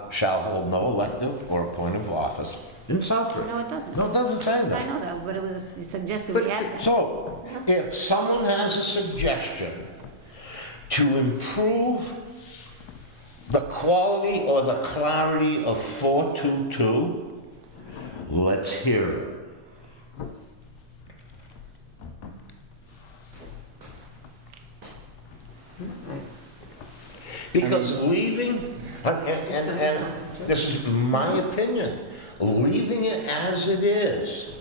shall hold no elective or appointive office in Southbridge? No, it doesn't. No, it doesn't say I that. know that, but it was suggested But we it's add that. So, if someone has a suggestion to improve the quality or the clarity of 422, let's hear it. Because leaving, and this is my opinion, leaving it as it is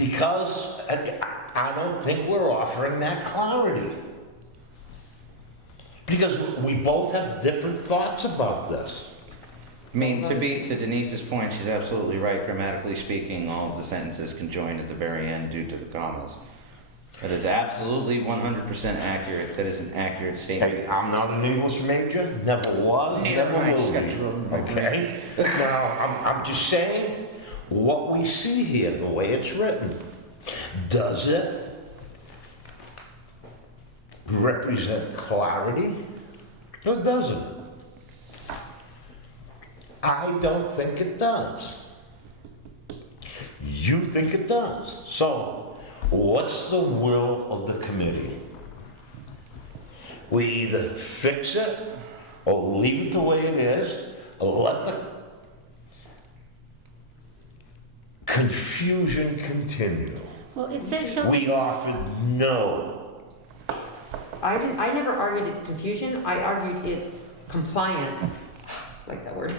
because I don't think we're offering that clarity. Because we both have different thoughts about this. I mean, to Denise's point, she's absolutely right. Grammatically speaking, all of the sentences can join at the very end due to the commas. That is absolutely 100% accurate. That is an accurate statement. Hey, I'm not an English major, never was, Neither never am I, will just got be. drilled. Okay? Now, I'm just saying, what we see here, the way it's written, does it represent clarity or doesn't it? I don't think it does. You think it does. So, what's the will of the committee? We either fix it or leave it the way it is, or let the confusion continue. Well, it says shall, We offered no. I never argued it's confusion, I argued it's compliance, like that word.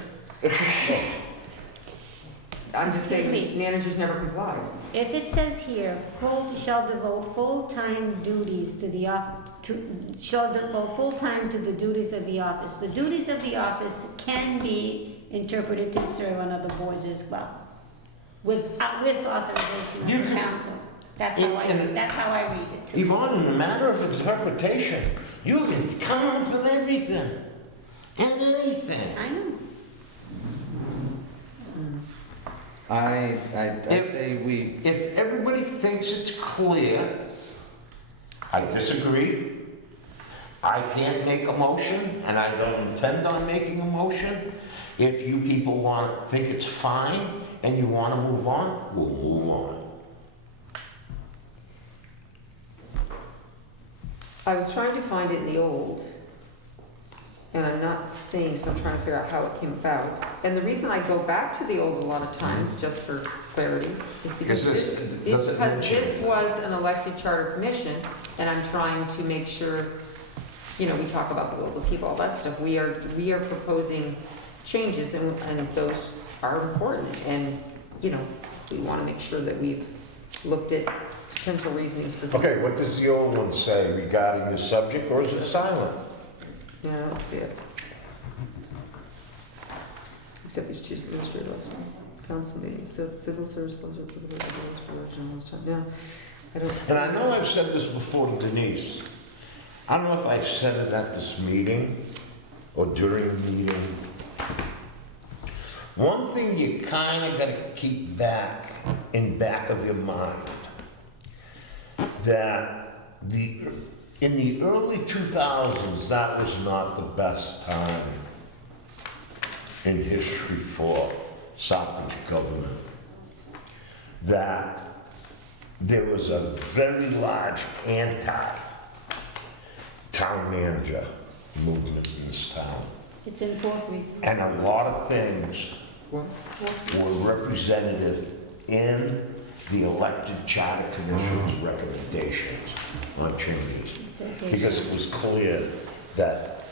I'm just saying, Excuse me. managers never complied. if it says here, shall devote full-time duties to the shall devote full-time to the duties of the office. The duties of the office can be interpreted to serve on other boards as well, with authorization You of the can- council. That's And- how I read it. Yvonne, in a matter of interpretation, you can come up with everything and anything. I know. I'd say we, If everybody thinks it's clear, I disagree. I can't make a motion, and I don't intend on making a motion. If you people think it's fine and you want to move on, we'll move on. I was trying to find it in the old, and I'm not seeing, so I'm trying to figure out how it came about. And the reason I go back to the old a lot of times, just for clarity, is because Because this, this is doesn't because mention this it. was an elected charter commission, and I'm trying to make sure, you know, we talk about the will of the people, all that stuff. We are proposing changes, and those are important, and, you know, we want to make sure that we've looked at potential reasonings for. Okay, what does the old one say regarding the subject, or is it silent? Yeah, let's see it. Except these two administrative. council meeting, so civil service laws are applicable to those for election last time, yeah. I don't see. And I know I've said this before to Denise. I don't know if I said it at this meeting or during the meeting. One thing you kind of got to keep in back of your mind, that in the early 2000s, that was not the best time in history for Southbridge government. That there was a very large anti-town manager movement in this town. It's in 433. And a lot of things What? were representative in the elected charter commission's recommendations on changes. It says here. Because it was clear that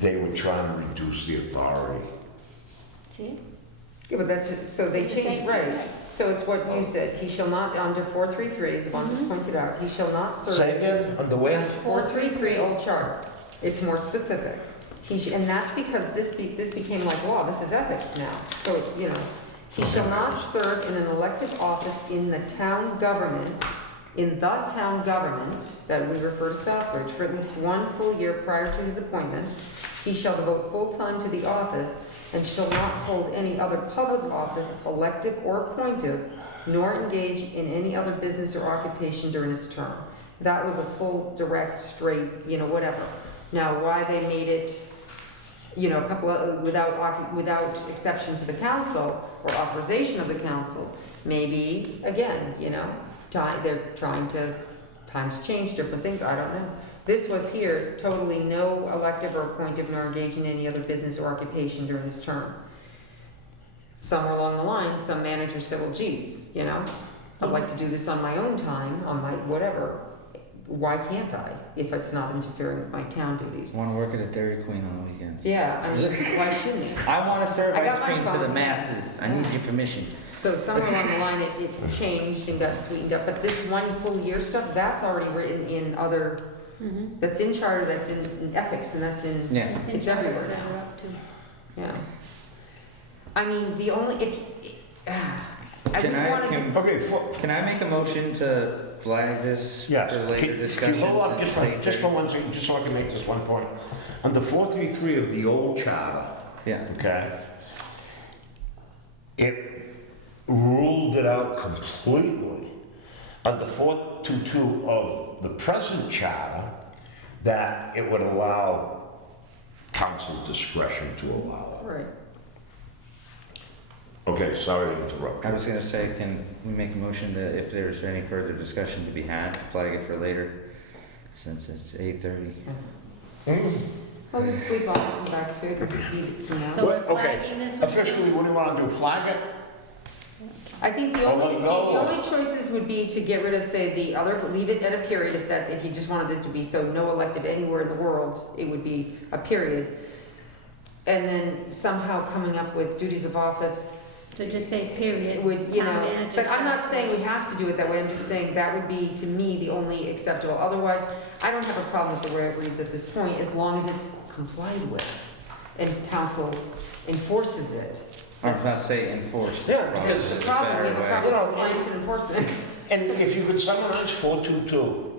they were trying to reduce the authority. See? Yeah, but that's, so they It's the changed, same right, thing. so it's what you said, he shall not, under 433, as Yvonne just pointed out, he shall not serve. Say again, underwear? 433 old chart, it's more specific. And that's because this became like law, this is ethics now. So, you know, he shall not serve in an elected office in the town government, that we refer to Southbridge, for at least 1 full year prior to his appointment. He shall devote full time to the office and shall not hold any other public office, elective or appointed, nor engage in any other business or occupation during his term. That was a full, direct, straight, you know, whatever. Now, why they made it, you know, a couple of, without exception to the council or authorization of the council, maybe, again, you know, times change, different things, I don't know. This was here, totally no elective or appointed nor engage in any other business or occupation during his term. Somewhere along the line, some manager said, well, geez, you know, I'd like to do this on my own time, on my whatever. Why can't I, if it's not interfering with my town duties? Want to work at a Dairy Queen on the weekends. Yeah, I mean, why shouldn't he? I want to serve I got ice my cream to the phone. masses. I need your permission. So somewhere along the line, it changed and got sweetened up, but this 1 full year stuff, that's already written in other, Mhm. that's in charter, that's in ethics, and that's in, Yeah. in It's charter everywhere that now. we're up to. yeah. I mean, the only, I Can didn't I- want to. can- Okay, Can I make a motion to flag this yes. for later Can discussion? you hold on since just for they- 1 second, just so I can make this one point. Under 433 of the old charter, Yeah. okay, it ruled it out completely. Under 422 of the present charter, that it would allow council discretion to allow it. Right. Okay, sorry to interrupt. I was gonna say, can we make a motion that if there's any further discussion to be had, to flag it for later, since it's 8:30? Well, we can sleep on it, come back to it, if we need it, you know. So we're Okay, flagging this one? officially, what do you want to do, flag it? I think the Oh, only, no. the only choices would be to get rid of, say, the other, leave it at a period, if you just wanted it to be so no elected anywhere in the world, it would be a period. And then somehow coming up with duties of office. So just say period. It would, you Town know, manager but I'm not shall- saying we have to do it that way, I'm just saying that would be, to me, the only acceptable. Otherwise, I don't have a problem with the way it reads at this point, as long as it's complied with and council enforces it. Or not say enforce. Yeah, probably because the The problem, we have a better way. problem You know, with compliance and enforcement. And if you could summarize 422,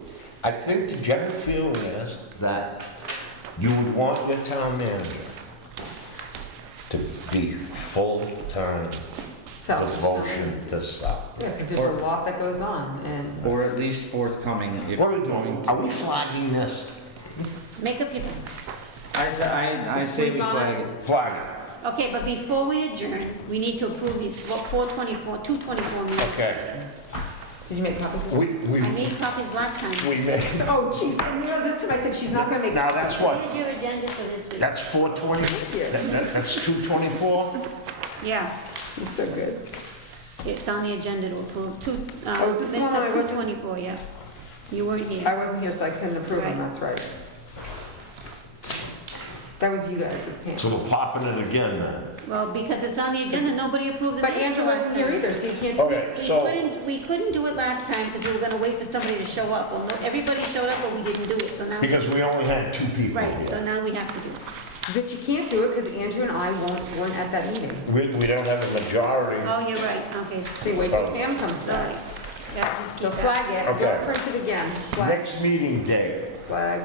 I think the general feeling is that you would want your town manager to be full-time devotion to stuff. Yeah, because there's a lot that goes on, and Or at least forthcoming if What are we're we going doing? to. Are we flagging this? Make up your mind. I say we Sleep on flag it? it. Flag Okay, but before we adjourn, we need to approve these 224 minutes. it. Okay. did you make copies? We I made copies last time. made, Oh, jeez, and you know, this time I said she's not gonna make. now that's what? Here's your agenda for this week. That's 420? you. That's 224? Yeah, You're so good. it's on the agenda to approve Oh, is this the one I wasn't- 224, yeah. You weren't here. I wasn't here, so I couldn't approve them, Right. that's right. That was you guys with Pam. So we're popping it again then? Well, because it's on the agenda, nobody approved the But minutes Andrew last wasn't here time. either, so you can't. do Okay, it. so, We couldn't do it last time because we were gonna wait for somebody to show up. Well, no, everybody showed up, but we didn't do it, so now. because we only had 2 people Right, so here. now we have to do it. But you can't do it because Andrew and I weren't at that meeting. We don't have a majority. Oh, you're right, okay, See, wait till Pam comes sorry. back. Yeah, just So keep that. flag it, Okay. don't print it again. Flag, Next meeting day. flag.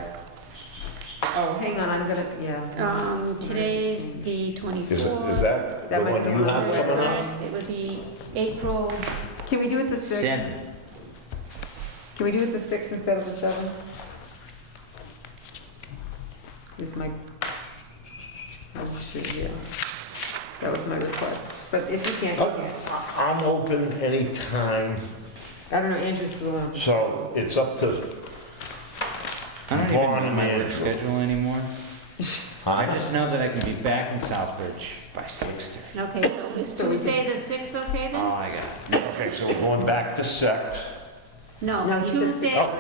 Oh, hang on, I'm gonna, yeah. Today's the 24th. Is that the That might one be you on have the coming up? It would be April, Can we do it the 6th? 7. Can we do it the 6th instead of the 7th? Is my, yeah. That was my request, but if you can't, you can't. I'm open anytime, I don't know, Andrew's the one. so it's up to, I don't even Born know in my the work intro. schedule anymore. I just know that I can be back in Southbridge by 6:30. okay, so is So we Tuesday the 6th okay Oh, then? I got it. okay, so we're going back to 6. No, No, he said Tuesday, 6th.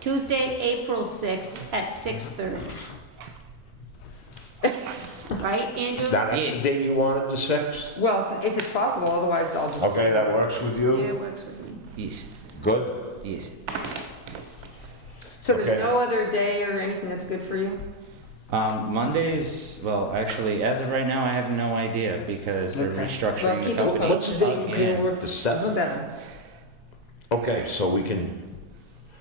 Tuesday, April 6th at 6:30. Right, Andrew? That's the day you wanted, the 6th? Well, if it's possible, otherwise I'll just. Okay, that works with Yeah, you? it works with me. Yes, Good? yes. So there's Okay. no other day or anything that's good for you? Mondays, well, actually, as of right now, I have no idea because they're Okay. restructuring Well, the keep us company. What's the date you again. can work, the 7th? 7. Okay, so we can,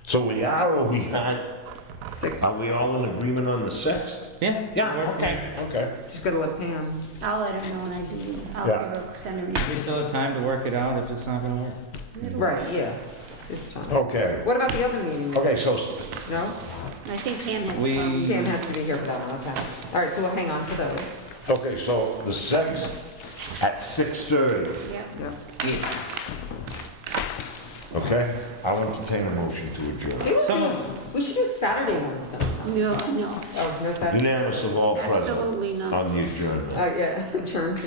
so we are or we aren't, 6. are we all in agreement on the 6th? Yeah. Yeah, we're fine. okay. Just gotta let Pam. I'll let her know when I do, I'll Yeah. give her, send her. an We still have time to work it out if it's not gonna work. Right, yeah, this time. Okay, What about the other meeting? okay, so, No? I think Pam has. We- Pam has to be here for that one, okay. All right, so we'll hang on to those. okay, so the 6th at 6:30, Yep. Yeah. okay? I'll entertain a motion to adjourn. Maybe we Some- should do we should do a Saturday one sometime. No, no, Oh, no Saturday? Unanimous of all present absolutely not. on the adjournment. Oh, yeah, adjourn.